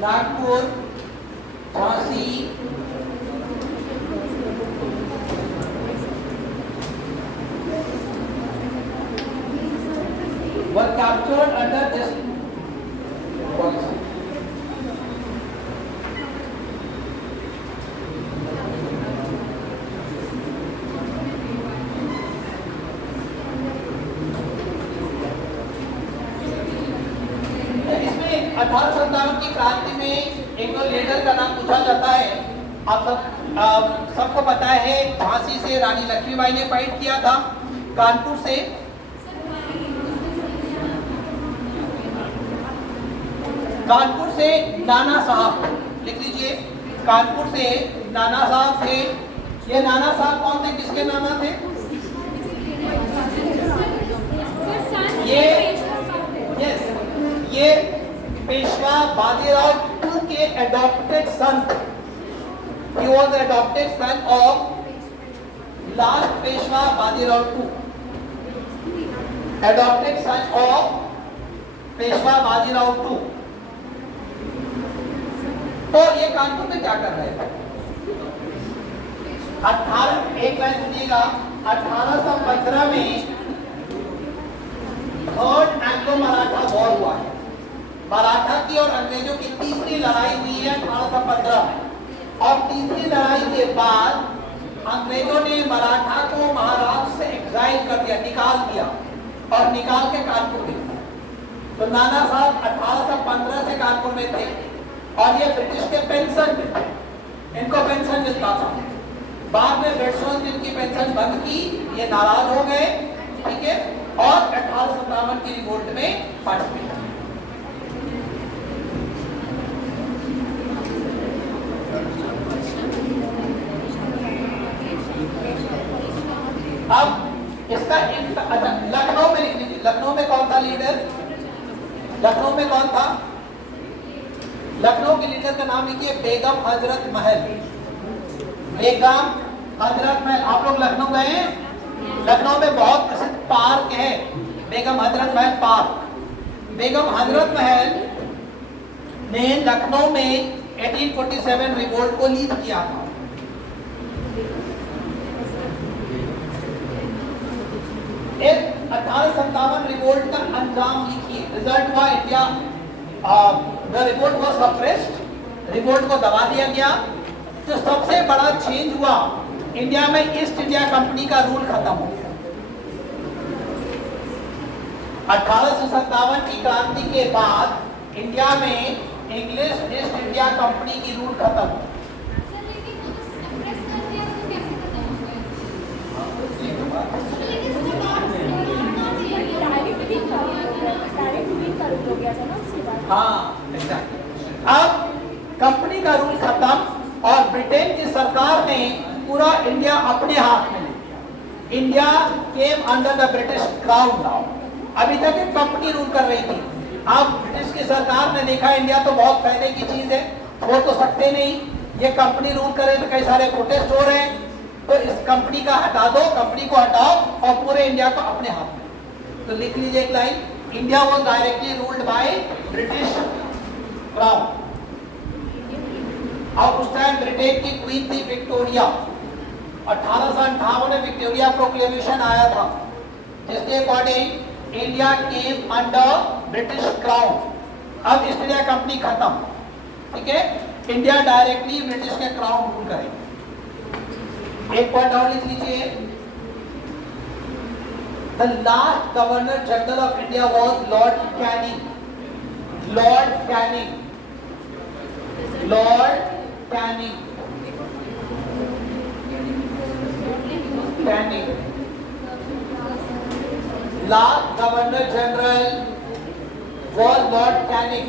Nagpur, Jhansi, were captured under this policy। 1857 की क्रांति में एक लीडर का नाम पूछा जाता है। आप सबको पता है, झांसी से रानी लक्ष्मीबाई ने फाइट किया था, कानपुर से नाना साहब, लिख लीजिए, कानपुर से नाना साहब थे। ये नाना साहब कौन थे, किसके नाना थे? ये पेशवा बाजीराव टू के एडॉप्टेड सन थे। He was the adopted son of last Peshwa Bajirao two, adopted son of Peshwa Bajirao two. तो ये कानपुर में क्या कर रहे थे? 18 सुनिएगा, 1815 में थर्ड एंग्लो मराठा वॉर हुआ है। मराठा की और अंग्रेजों की तीसरी लड़ाई हुई है 1815 में। और तीसरी लड़ाई के बाद अंग्रेजों ने मराठा को महाराष्ट्र से एग्जाइल कर दिया, निकाल दिया, और निकाल के कानपुर भेजा। तो नाना साहब 1815 से कानपुर में थे, और ये ब्रिटिश के पेंशन में थे, इनको पेंशन मिलता था। बाद में ब्रिटिशों ने इनकी पेंशन बंद की, ये नाराज हो गए, ठीक है, और 1857 की रिवोल्ट में पार्टिसिपेट किया। अब इसका अच्छा, लखनऊ में लिख लीजिए, लखनऊ में कौन था लीडर? लखनऊ में कौन था? लखनऊ के लीडर का नाम लिखिए, बेगम हजरत महल। बेगम हजरत महल, आप लोग लखनऊ गए हैं? लखनऊ में बहुत प्रसिद्ध पार्क है, बेगम हजरत महल पार्क। बेगम हजरत महल ने लखनऊ में 1847 रिवोल्ट को लीड किया था। एक 1857 रिवोल्ट का अंजाम लिखिए। रिजल्ट हुआ India, the revolt was suppressed, revolt को दबा दिया गया। तो सबसे बड़ा चेंज हुआ, इंडिया में ईस्ट इंडिया कंपनी का रूल खत्म हो गया। 1857 की क्रांति के बाद इंडिया में इंग्लिश ईस्ट इंडिया कंपनी की रूल खत्म हो। हाँ, अब कंपनी का रूल खत्म और ब्रिटेन की सरकार ने पूरा इंडिया अपने हाथ में ले लिया। India came under the British crown now. अभी तक एक कंपनी रूल कर रही थी, अब ब्रिटिश की सरकार ने देखा इंडिया तो बहुत फायदे की चीज है, छोड़ तो सकते नहीं, ये कंपनी रूल करे तो कई सारे प्रोटेस्ट हो रहे हैं, तो इस कंपनी का हटा दो, कंपनी को हटाओ और पूरे इंडिया को अपने हाथ में। तो लिख लीजिए एक line, India was directly ruled by British crown. और उस टाइम ब्रिटेन की क्वीन थी विक्टोरिया। 1858 में विक्टोरिया प्रोक्लेमेशन आया था, जिसके according India came under British crown. अब ईस्ट इंडिया कंपनी खत्म, ठीक है, इंडिया डायरेक्टली ब्रिटिश के क्राउन रूल करेगी। एक पॉइंट और लिख लीजिए, the last governor general of India was Lord Canning. Lord Canning, Lord Canning, Canning last governor general was Lord Canning.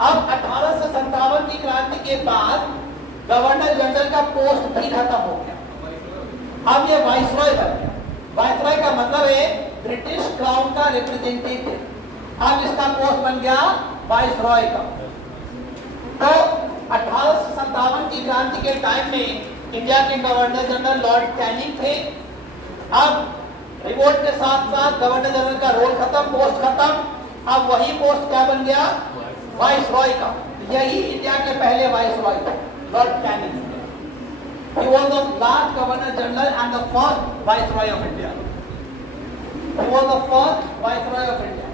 अब 1857 की क्रांति के बाद गवर्नर जनरल का पोस्ट भी खत्म हो गया, अब ये वाइसरॉय बन गया। वाइसरॉय का मतलब है ब्रिटिश क्राउन का रिप्रेजेंटेटिव। अब इसका पोस्ट बन गया वाइसरॉय का। तो 1857 की क्रांति के टाइम में इंडिया के गवर्नर जनरल लॉर्ड कैनिंग थे। अब रिवोल्ट के साथ साथ गवर्नर जनरल का रोल खत्म, पोस्ट खत्म। अब वही पोस्ट क्या बन गया? वाइसरॉय का। यही इंडिया के पहले वाइसरॉय थे, Lord Canning. He was the last Governor General and the first Viceroy of India. He was the first Viceroy of India.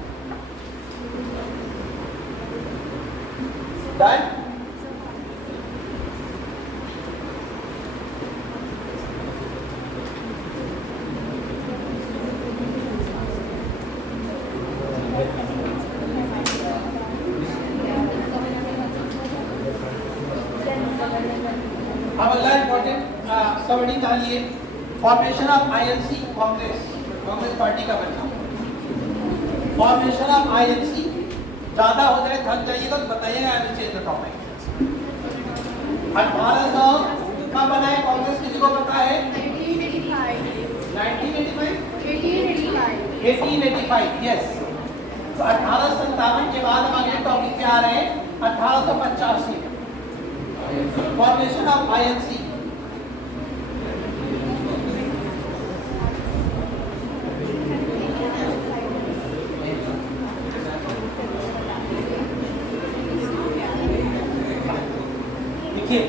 Done? निकालिए। Formation of INC, Congress party का बना। फॉर्मेशन ऑफ आईएनसी ज्यादा हो जाए, थक जाइएगा तो बताइएगा, I will change the topic. 1800 कब बना है कांग्रेस, किसी को पता है? 1885, यस। तो 1857 के बाद हम अगले टॉपिक पे आ रहे हैं, 1885 फॉर्मेशन ऑफ आईएनसी। देखिए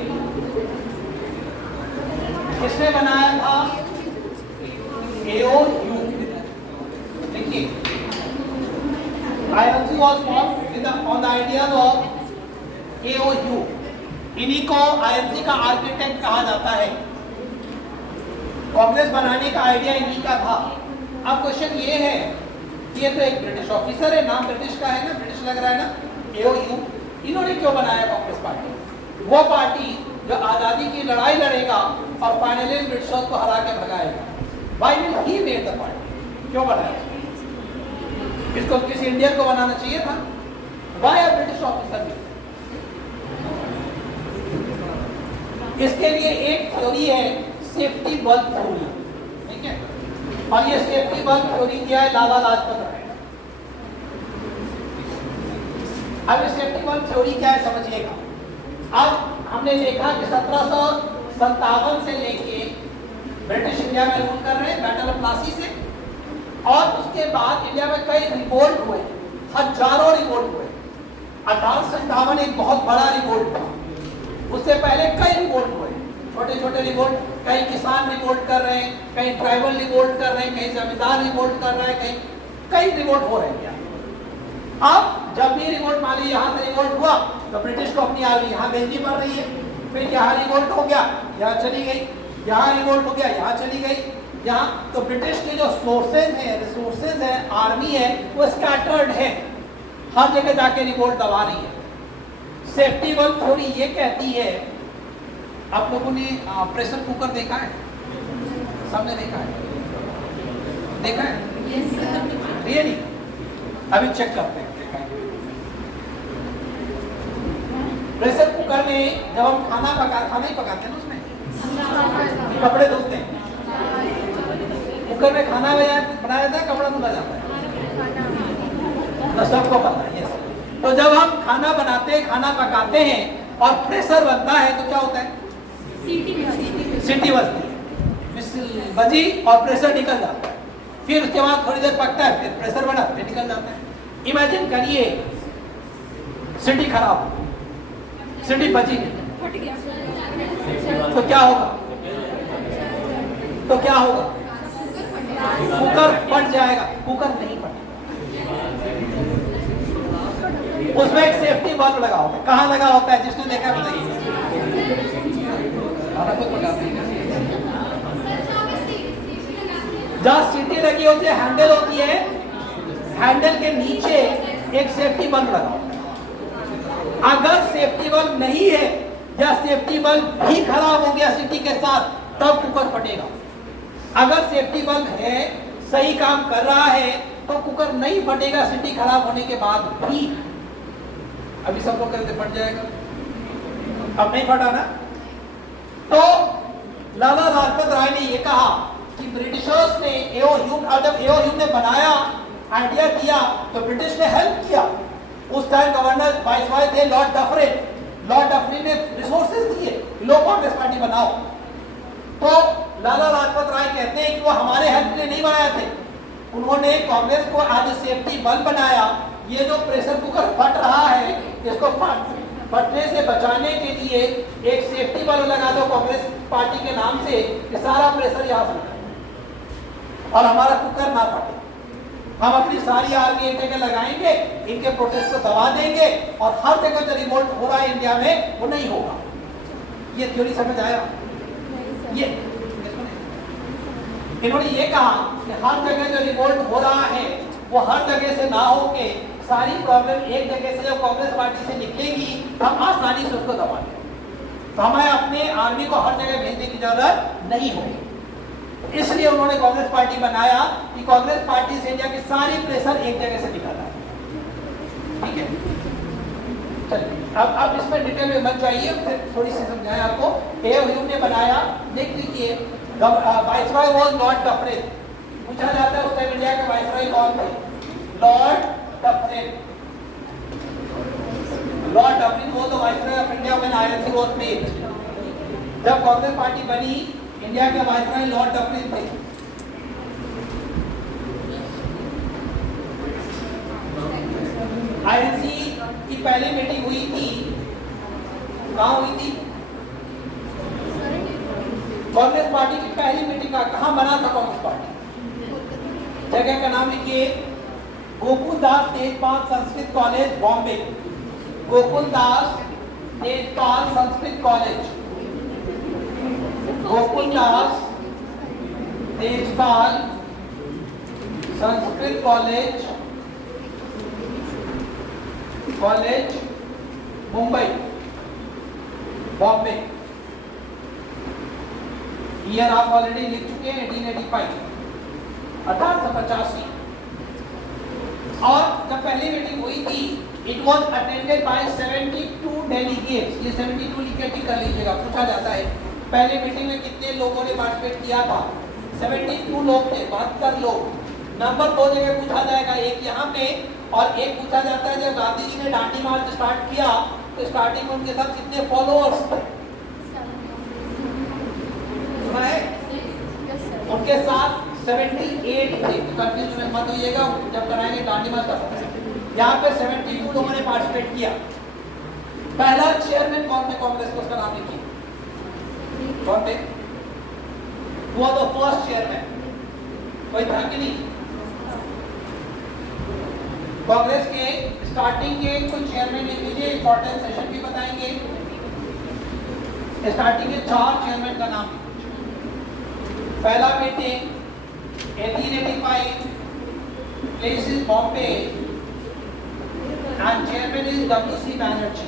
किसने बनाया था? AOU। देखिए INC was formed on the ideas of AOU। इन्हीं को INC का आर्किटेक्ट कहा जाता है। कांग्रेस बनाने का आइडिया इन्हीं का था। अब क्वेश्चन ये है कि ये तो एक ब्रिटिश ऑफिसर है, नाम ब्रिटिश का है ना, ब्रिटिश लग रहा है ना, AOU। इन्होंने क्यों बनाया कांग्रेस पार्टी? वो पार्टी जो आजादी की लड़ाई लड़ेगा और फाइनली ब्रिटिशर्स को हरा के भगाएगा। Why will he made the party? क्यों बनाया? इसको किसी इंडियन को बनाना चाहिए था? Why a British officer? इसके लिए एक थ्योरी है, सेफ्टी बल्ब थ्योरी, ठीक है? और ये सेफ्टी बल्ब थ्योरी क्या है? लाला लाजपत राय। अब ये सेफ्टी बल्ब थ्योरी क्या है समझिएगा। अब हमने देखा कि 1757 से लेके ब्रिटिश इंडिया में रूल कर रहे हैं, बैटल ऑफ प्लासी से, और उसके बाद इंडिया में कई रिवोल्ट हुए, हजारों रिवोल्ट हुए। 1857 एक बहुत बड़ा रिवोल्ट था। उससे पहले कई रिवोल्ट हुए, छोटे छोटे रिवोल्ट, कहीं किसान रिवोल्ट कर रहे हैं, कहीं ट्राइबल रिवोल्ट कर रहे हैं, कहीं जमींदार रिवोल्ट कर रहे हैं, कहीं कई रिवोल्ट हो रहे हैं। अब जब भी रिवोल्ट मान लीजिए यहाँ से रिवोल्ट हुआ तो ब्रिटिश को अपनी आर्मी यहाँ भेजनी पड़ रही है। फिर यहाँ रिवोल्ट हो गया, यहाँ चली गई, यहाँ रिवोल्ट हो गया, यहाँ चली गई, यहाँ। तो ब्रिटिश के जो सोर्सेज हैं, रिसोर्सेज हैं, आर्मी है, वो स्कैटर्ड है, हर जगह जाके रिवोल्ट दबा रही है। सेफ्टी बल्ब थ्योरी ये कहती है, आप लोगों ने प्रेशर कुकर देखा है? सबने देखा है? देखा है? रियली? अभी चेक करते हैं। प्रेशर कुकर में जब हम खाना ही पकाते हैं ना, उसमें कपड़े धोते हैं, कुकर में खाना बनाया जाता है, कपड़ा धुला जाता है, तो सबको पता है। यस। तो जब हम खाना बनाते हैं, खाना पकाते हैं और प्रेशर बनता है तो क्या होता है? सीटी बजती है, विसिल बजी और प्रेशर निकल जाता है। फिर उसके बाद थोड़ी देर पकता है, फिर प्रेशर बना, फिर निकल जाता है। इमेजिन करिए सीटी खराब, सीटी बची नहीं, तो क्या होगा? कुकर फट जाएगा। कुकर नहीं फटेगा, उसमें एक सेफ्टी बल्ब लगा होता है। कहाँ लगा होता है? जिसने देखा बताइए। जहाँ सीटी लगी होती है, हैंडल होती है, हैंडल के नीचे एक सेफ्टी बल्ब लगा होता है। अगर सेफ्टी बल्ब नहीं है या सेफ्टी बल्ब भी खराब हो गया सीटी के साथ, तब कुकर फटेगा। अगर सेफ्टी बल्ब है, सही काम कर रहा है, तो कुकर नहीं फटेगा सीटी खराब होने के बाद भी। अभी सब लोग कहते फट जाएगा, अब नहीं फटा ना। तो लाला लाजपत राय ने ये कहा कि ब्रिटिशर्स ने AOU, जब AOU ने बनाया, आइडिया किया, तो ब्रिटिश ने हेल्प किया। उस टाइम गवर्नर वाइसरॉय थे लॉर्ड डफरिन। लॉर्ड डफरिन ने रिसोर्सेज दिए, लो कांग्रेस पार्टी बनाओ। तो लाला लाजपत राय कहते हैं कि वो हमारे हेल्प के लिए नहीं बनाए थे, उन्होंने कांग्रेस को आज सेफ्टी बल्ब बनाया। ये जो प्रेशर कुकर फट रहा है, इसको फटने से बचाने के लिए एक सेफ्टी बल्ब लगा दो कांग्रेस पार्टी के नाम से, कि सारा प्रेशर यहाँ से निकले और हमारा कुकर ना फटे। हम अपनी सारी आर्मी एक जगह लगाएंगे, इनके प्रोटेस्ट को दबा देंगे और हर जगह जो रिवोल्ट हो रहा है इंडिया में, वो नहीं होगा। ये थ्योरी समझ आया? ये इन्होंने ये कहा कि हर जगह जो रिवोल्ट हो रहा है, वो हर जगह से ना होके सारी प्रॉब्लम एक जगह से जब कांग्रेस पार्टी से निकलेगी, हम आसानी से उसको दबा देंगे। तो हमें अपने आर्मी को हर जगह भेजने की जरूरत नहीं होगी। इसलिए उन्होंने कांग्रेस पार्टी बनाया कि कांग्रेस पार्टी से इंडिया की सारी प्रेशर एक जगह से निकल आए। ठीक है, चलिए अब इसमें डिटेल में मत जाइए, फिर थोड़ी सी समझाएं आपको। ह्यूम ने बनाया, देख लीजिए, वाइसरॉय वाज नॉट डफरिन। पूछा जाता है उस टाइम इंडिया के वाइसरॉय कौन थे? Lord Dufferin. Lord Dufferin was the viceroy of India when INC was made. जब कांग्रेस पार्टी बनी, इंडिया के वाइसरॉय लॉर्ड डफरिन थे। आईएनसी की पहली मीटिंग हुई थी, कहाँ हुई थी? कांग्रेस पार्टी की पहली मीटिंग कहाँ बना था? कांग्रेस पार्टी जगह का नाम लिखिए, Gokuldas Tejpal Sanskrit college, Bombay. Gokuldas Tejpal Sanskrit college, Gokuldas Tejpal Sanskrit college, college Mumbai, Bombay. Year आप ऑलरेडी लिख चुके हैं, 1885, 1885। और जब पहली मीटिंग हुई थी, it was attended by 72 delegates. ये 72 लिख के टिक कर लीजिएगा, पूछा जाता है पहले मीटिंग में कितने लोगों ने पार्टिसिपेट किया था? 72 लोग थे, 72 लोग। नंबर दो जगह पूछा जाएगा, एक यहाँ पे और एक पूछा जाता है जब गांधी जी ने दांडी मार्च स्टार्ट किया तो स्टार्टिंग में उनके साथ कितने फॉलोअर्स थे? सुना है? उनके साथ 78 थे। कंफ्यूज मत होइएगा, जब कराएंगे दांडी मार्च का पता है। यहाँ पे 72 लोगों ने पार्टिसिपेट किया। पहला चेयरमैन कौन थे कांग्रेस को? उसका नाम लिखिए, कौन थे? वो तो फर्स्ट चेयरमैन, कोई था कि नहीं? कांग्रेस के स्टार्टिंग के कुछ चेयरमैन लिख लीजिए, इंपॉर्टेंट सेशन भी बताएंगे। स्टार्टिंग के 4 चेयरमैन का नाम। पहला meeting 1885, place is Bombay and chairman is W.C. Banerjee.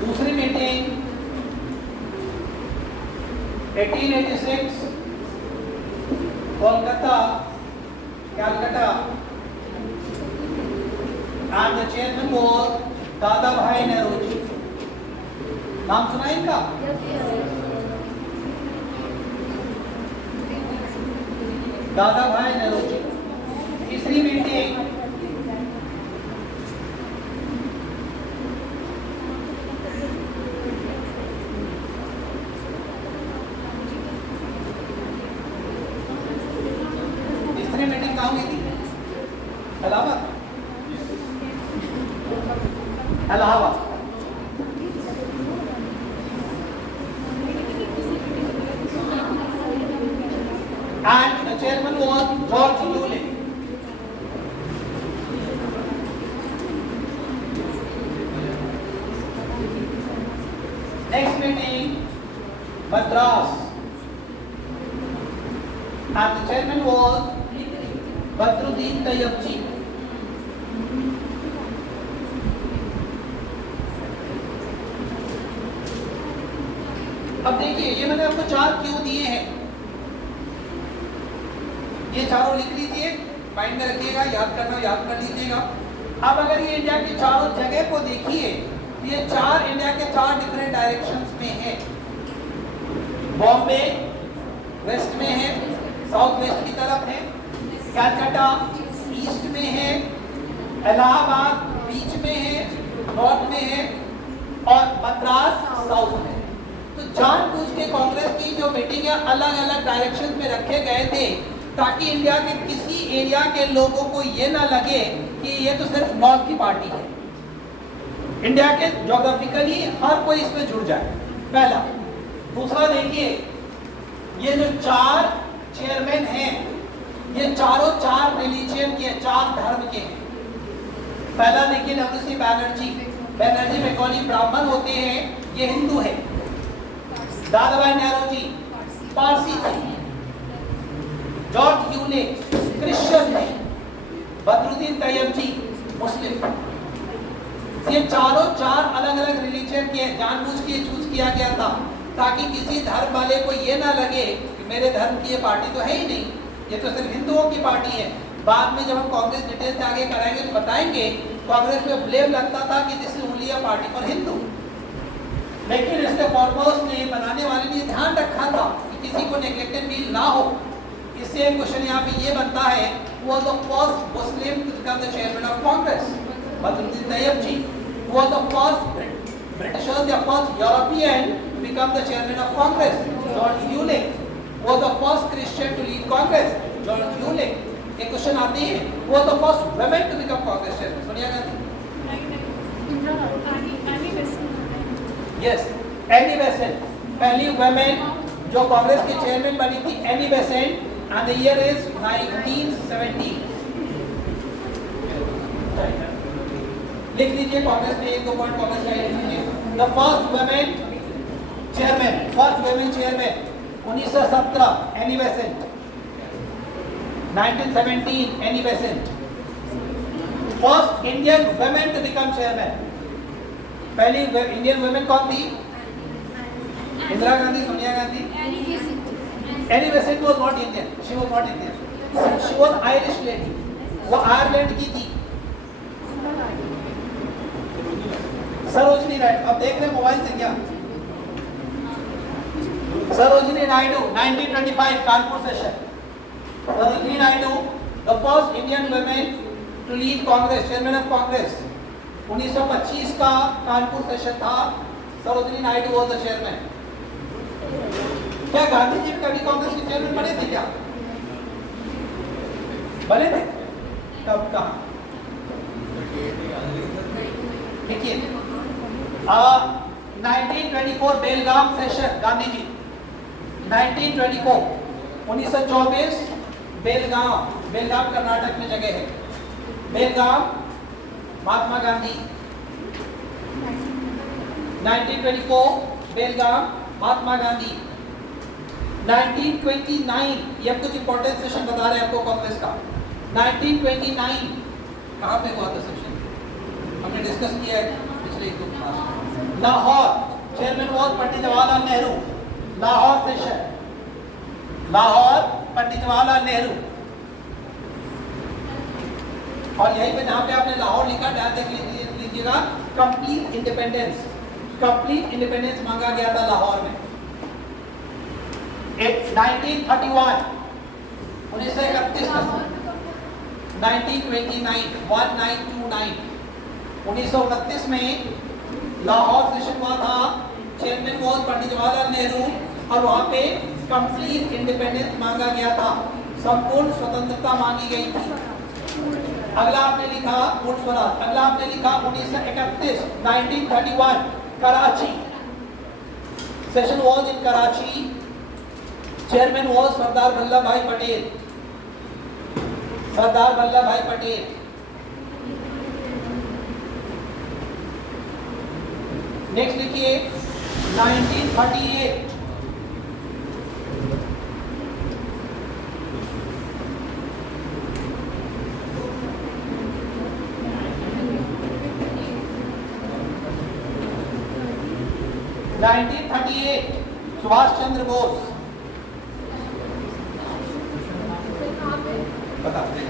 दूसरी meeting 1886, Kolkata, Calcutta, and the chairman was दादा भाई नौरोजी। नाम सुना इनका? दादा भाई नौरोजी। तीसरी मीटिंग दादाभाई नेहरू जी पारसी थे, जॉर्ज यूनिट क्रिश्चियन थे, बदरुद्दीन तैयब जी मुस्लिम थे। ये चारों चार अलग अलग रिलीजन के जानबूझ के चूज किया गया था ताकि किसी धर्म वाले को ये ना लगे कि मेरे धर्म की ये पार्टी तो है ही नहीं, ये तो सिर्फ हिंदुओं की पार्टी है। बाद में जब हम कांग्रेस डिटेल से आगे कराएंगे तो बताएंगे कांग्रेस में ब्लेम लगता था कि this is only a party for Hindu, लेकिन इसके फॉरमोस्ट ने बनाने वाले ने ध्यान रखा था कि किसी को नेग्लेक्टेड फील ना हो। इससे एक क्वेश्चन यहाँ पे ये बनता है, was the first Muslim to become the chairman of Congress? Badruddin Tyab ji was the first Britishers, the first European to become the chairman of Congress. George Eulick was the first Christian to lead Congress. George Eulick. एक question आती है, was the first woman to become Congress chairman. Sonia Gandhi. Yes, Annie Besant, पहली woman जो कांग्रेस की chairman बनी थी, Annie Besant, and the year is 1970. लिख लीजिए कांग्रेस में एक दो पॉइंट कांग्रेस का लिख लीजिए। The first women chairman 1917 Annie Besant, 1917 Annie Besant. First Indian women to become chairman, पहली इंडियन वुमेन कौन थी? Indira Gandhi, Sonia Gandhi. Annie Besant was not Indian, she was not Indian, she was Irish lady, वो आयरलैंड की थी। सरोजिनी नायडू, अब देख रहे मोबाइल से क्या? Sarojini Naidu 1925 Kanpur session. Sarojini Naidu the first Indian women to lead Congress, chairman of Congress. 1925 का कानपुर सेशन था, Sarojini Naidu was the chairman. क्या गांधी जी कभी कांग्रेस के चेयरमैन बने थे क्या? बने थे? कब, कहाँ? देखिए 1924 बेलगाम सेशन, गांधी जी 1924, 1924 बेलगाम कर्नाटक में जगह है, बेलगाम महात्मा गांधी। 1924 बेलगाम महात्मा गांधी। 1929 ये कुछ इंपॉर्टेंट सेशन बता रहे हैं आपको कांग्रेस का। 1929 कहाँ पे हुआ था सेशन? हमने डिस्कस किया है पिछले एक दो class. Lahore, chairman was Pandit Jawaharlal Nehru. Lahore session, Lahore Pandit Jawaharlal Nehru. और यहीं पे जहाँ पे आपने लाहौर लिखा, ध्यान देख लीजिएगा, कंप्लीट इंडिपेंडेंस मांगा गया था लाहौर में। 1931 1931 1929 1929 में लाहौर सेशन हुआ था, चेयरमैन वाज पंडित जवाहरलाल नेहरू, और वहाँ पे कंप्लीट इंडिपेंडेंस मांगा गया था, संपूर्ण स्वतंत्रता मांगी गई थी। अगला आपने लिखा पूर्ण स्वराज। अगला आपने लिखा 1931 1931 Karachi, session was in Karachi, chairman was Sardar Vallabh Bhai Patel. Sardar Vallabh Bhai Patel. Next लिखिए 1938 1938 सुभाष चंद्र बोस। बताते हैं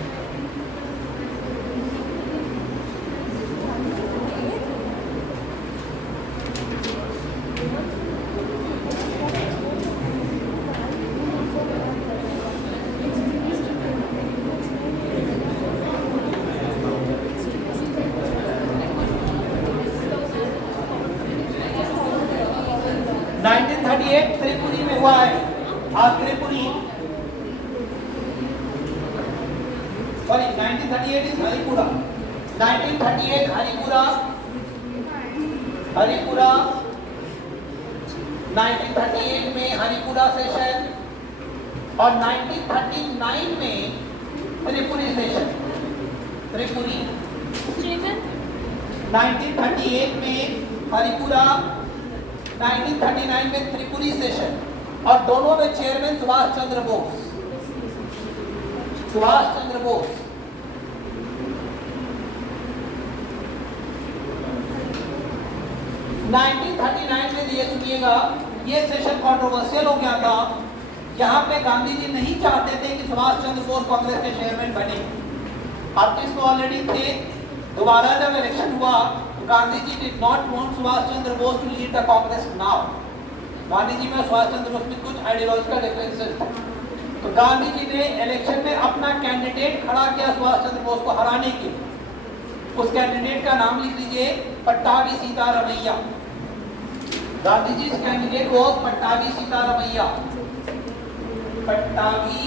1938 त्रिपुरी में हुआ है। Tripuri, sorry 1938 is Haripura. 1938 हरिपुरा 1938 में हरिपुरा सेशन, और 1939 में त्रिपुरी सेशन। त्रिपुरी 1938 में हरिपुरा, 1939 में त्रिपुरी सेशन, और दोनों में चेयरमैन सुभाष चंद्र बोस। सुभाष चंद्र बोस। में ये सुनिएगा, ये सेशन कंट्रोवर्शियल हो गया था। यहाँ पे गांधी जी नहीं चाहते थे कि सुभाष चंद्र बोस कांग्रेस के चेयरमैन बने। अब इसमें ऑलरेडी थे, दोबारा जब इलेक्शन हुआ तो Gandhi ji did not want Subhash Chandra Bose to lead the Congress now. Gandhi ji में सुभाष चंद्र बोस में कुछ आइडियोलॉजिकल डिफरेंसेस थे, तो गांधी जी ने इलेक्शन में अपना कैंडिडेट खड़ा किया सुभाष चंद्र बोस को हराने के। उस कैंडिडेट का नाम लिख लीजिए, पट्टाभी सीतारमैया। गांधी जी कैंडिडेट वो पट्टाभी सीतारमैया। पट्टाभी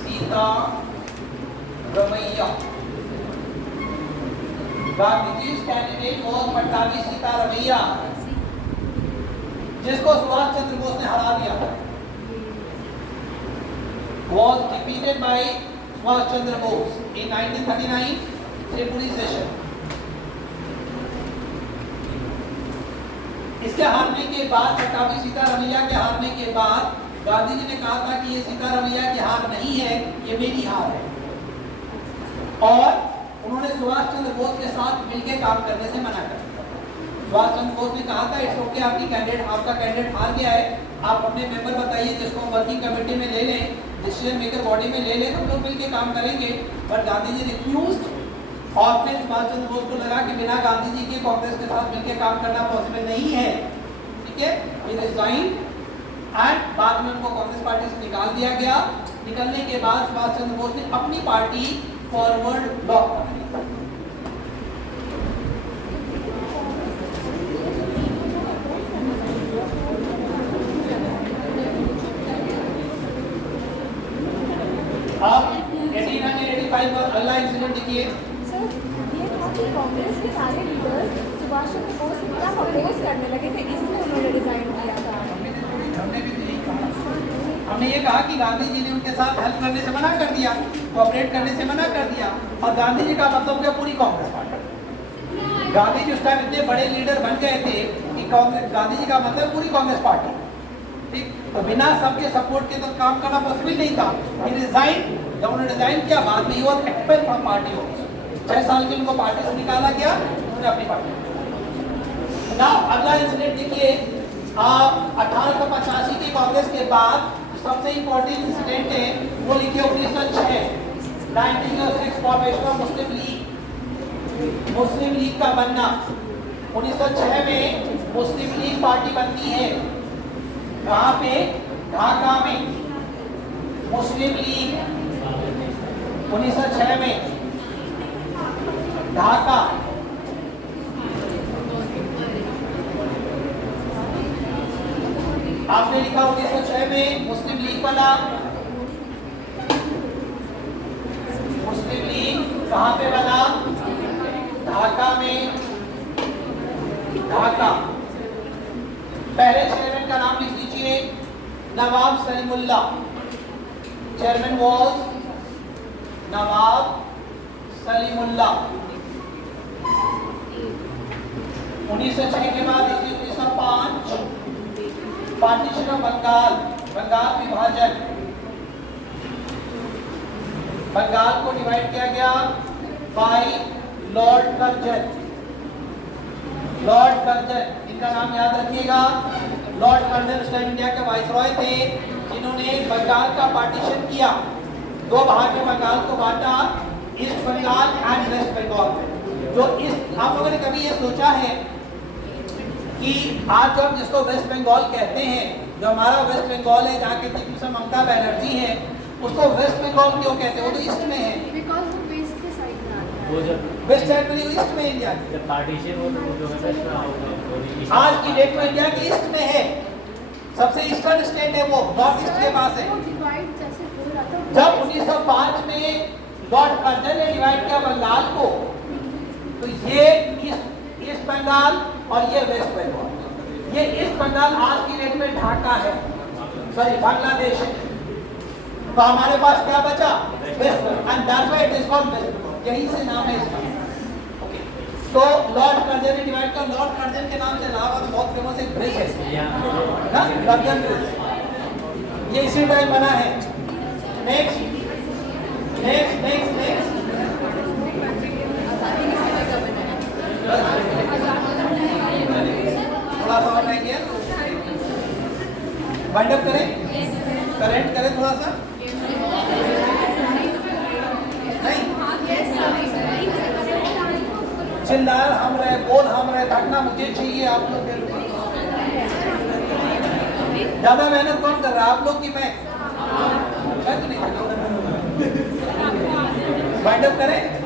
सीतारमैया। गांधी जी कैंडिडेट वो पट्टाभी सीतारमैया, जिसको सुभाष चंद्र बोस ने हरा दिया। Was defeated by Subhash Chandra Bose in 1939 Tripuri session. इसके हारने के बाद, पट्टाभी सीतारमैया के हारने के बाद, गांधी जी ने कहा था कि ये सीतारमैया की हार नहीं है, ये मेरी हार है, और उन्होंने सुभाष चंद्र बोस के साथ मिलकर काम करने से मना कर दिया। सुभाष चंद्र बोस ने कहा था, इट्स ओके, आपका कैंडिडेट हार गया है, आप अपने मेंबर बताइए जिसको वर्किंग कमेटी में ले लें, डिसीजन मेकर बॉडी में ले लें, तो हम लोग मिलकर काम करेंगे। बट गांधी जी रिफ्यूज्ड, और फिर सुभाष चंद्र बोस को लगा कि बिना गांधी जी के कांग्रेस के साथ मिलकर काम करना पॉसिबल नहीं है, ठीक है, ही रिजाइंड, एंड बाद में उनको कांग्रेस पार्टी से निकाल दिया गया। निकलने के बाद सुभाष चंद्र बोस ने अपनी पार्टी फॉरवर्ड ब्लॉक बना ली। अब 1885 का अल्लाह इंसिडेंट देखिए। सर, ये था कि कांग्रेस के सारे लीडर्स सुभाष चंद्र बोस की तरफ अपोज करने लगे थे, इसलिए उन्होंने रिजाइन किया था। हमने ये कहा कि गांधी जी ने उनके साथ हेल्प करने से मना कर दिया, कोऑपरेट करने से मना कर दिया, और गांधी जी का मतलब क्या, पूरी कांग्रेस पार्टी। गांधी जी उस टाइम इतने बड़े लीडर बन गए थे कि कांग्रेस, गांधी जी का मतलब पूरी कांग्रेस पार्टी, ठीक। तो बिना सबके सपोर्ट के तो काम करना पॉसिबल नहीं था। रिजाइन, जब उन्होंने रिजाइन किया, बाद में ही वो एक्सपेल फ्रॉम पार्टी हो गई। 6 साल के उनको पार्टी से निकाला गया, उन्होंने अपनी पार्टी। ना अगला इंसिडेंट देखिए, 1885 की कांग्रेस के बाद सबसे इंपॉर्टेंट इंसिडेंट है वो लिखिए 1906 formation of Muslim league. Muslim league का बनना 1906 में मुस्लिम लीग पार्टी बनती है। कहाँ पे? ढाका में मुस्लिम लीग 1906 में, ढाका। आपने लिखा 1906 में मुस्लिम लीग बना। मुस्लिम लीग कहाँ पे बना? ढाका में। ढाका। पहले चेयरमैन का नाम लिख लीजिए, नवाब सलीमुल्लाह। चेयरमैन वाज नवाब सलीमुल्लाह। 1906 के बाद 1905 पार्टीशन ऑफ बंगाल, बंगाल विभाजन। बंगाल को डिवाइड किया गया by Lord Curzon. Lord Curzon, इनका नाम याद रखिएगा। लॉर्ड कर्जन उस टाइम इंडिया के वाइसरॉय थे, जिन्होंने बंगाल का पार्टीशन किया, 2 भाग में बंगाल को बांटा, East Bengal and West Bengal. जो इस, आप लोगों ने कभी ये सोचा है कि आज जो हम जिसको वेस्ट बंगाल कहते हैं, जो हमारा वेस्ट बंगाल है, जहाँ के चीफ मिनिस्टर ममता बनर्जी है, उसको वेस्ट बंगाल क्यों कहते हैं? वो तो ईस्ट में है। बिकॉज़ वो वेस्ट के साइड में आता है। वो जब वेस्ट साइड में, ईस्ट में इंडिया की। जब पार्टीशन हो तो जो है वेस्ट में आओगे। आज की डेट में इंडिया के ईस्ट में है, सबसे ईस्टर्न स्टेट है वो, नॉर्थ ईस्ट के पास है। वो डिवाइड जैसे हो रहा था, जब 1905 में लॉर्ड कर्जन ने डिवाइड किया बंगाल को, तो ये ईस्ट बंगाल और ये वेस्ट बंगाल। ये ईस्ट बंगाल आज की डेट में ढाका है, सॉरी बांग्लादेश है। तो हमारे पास क्या बचा? West Bengal, and that's why it is called West Bengal. यही से नाम है इसका। ओके, तो लॉर्ड कर्जन ने डिवाइड कर, लॉर्ड कर्जन के नाम से इलाहाबाद में बहुत फेमस एक ब्रिज है ना, कर्जन ब्रिज, ये इसी टाइम बना है। नेक्स्ट नेक्स्ट नेक्स्ट नेक्स्ट थोड़ा सा और रहेंगे, वाइंड अप करें, करेंट करें थोड़ा सा, नहीं चिल्लार हम रहे, बोल हम रहे, थकना मुझे चाहिए आप लोग। ज्यादा मेहनत कौन कर रहा है, आप लोग की मैं तो नहीं। वाइंड अप करें।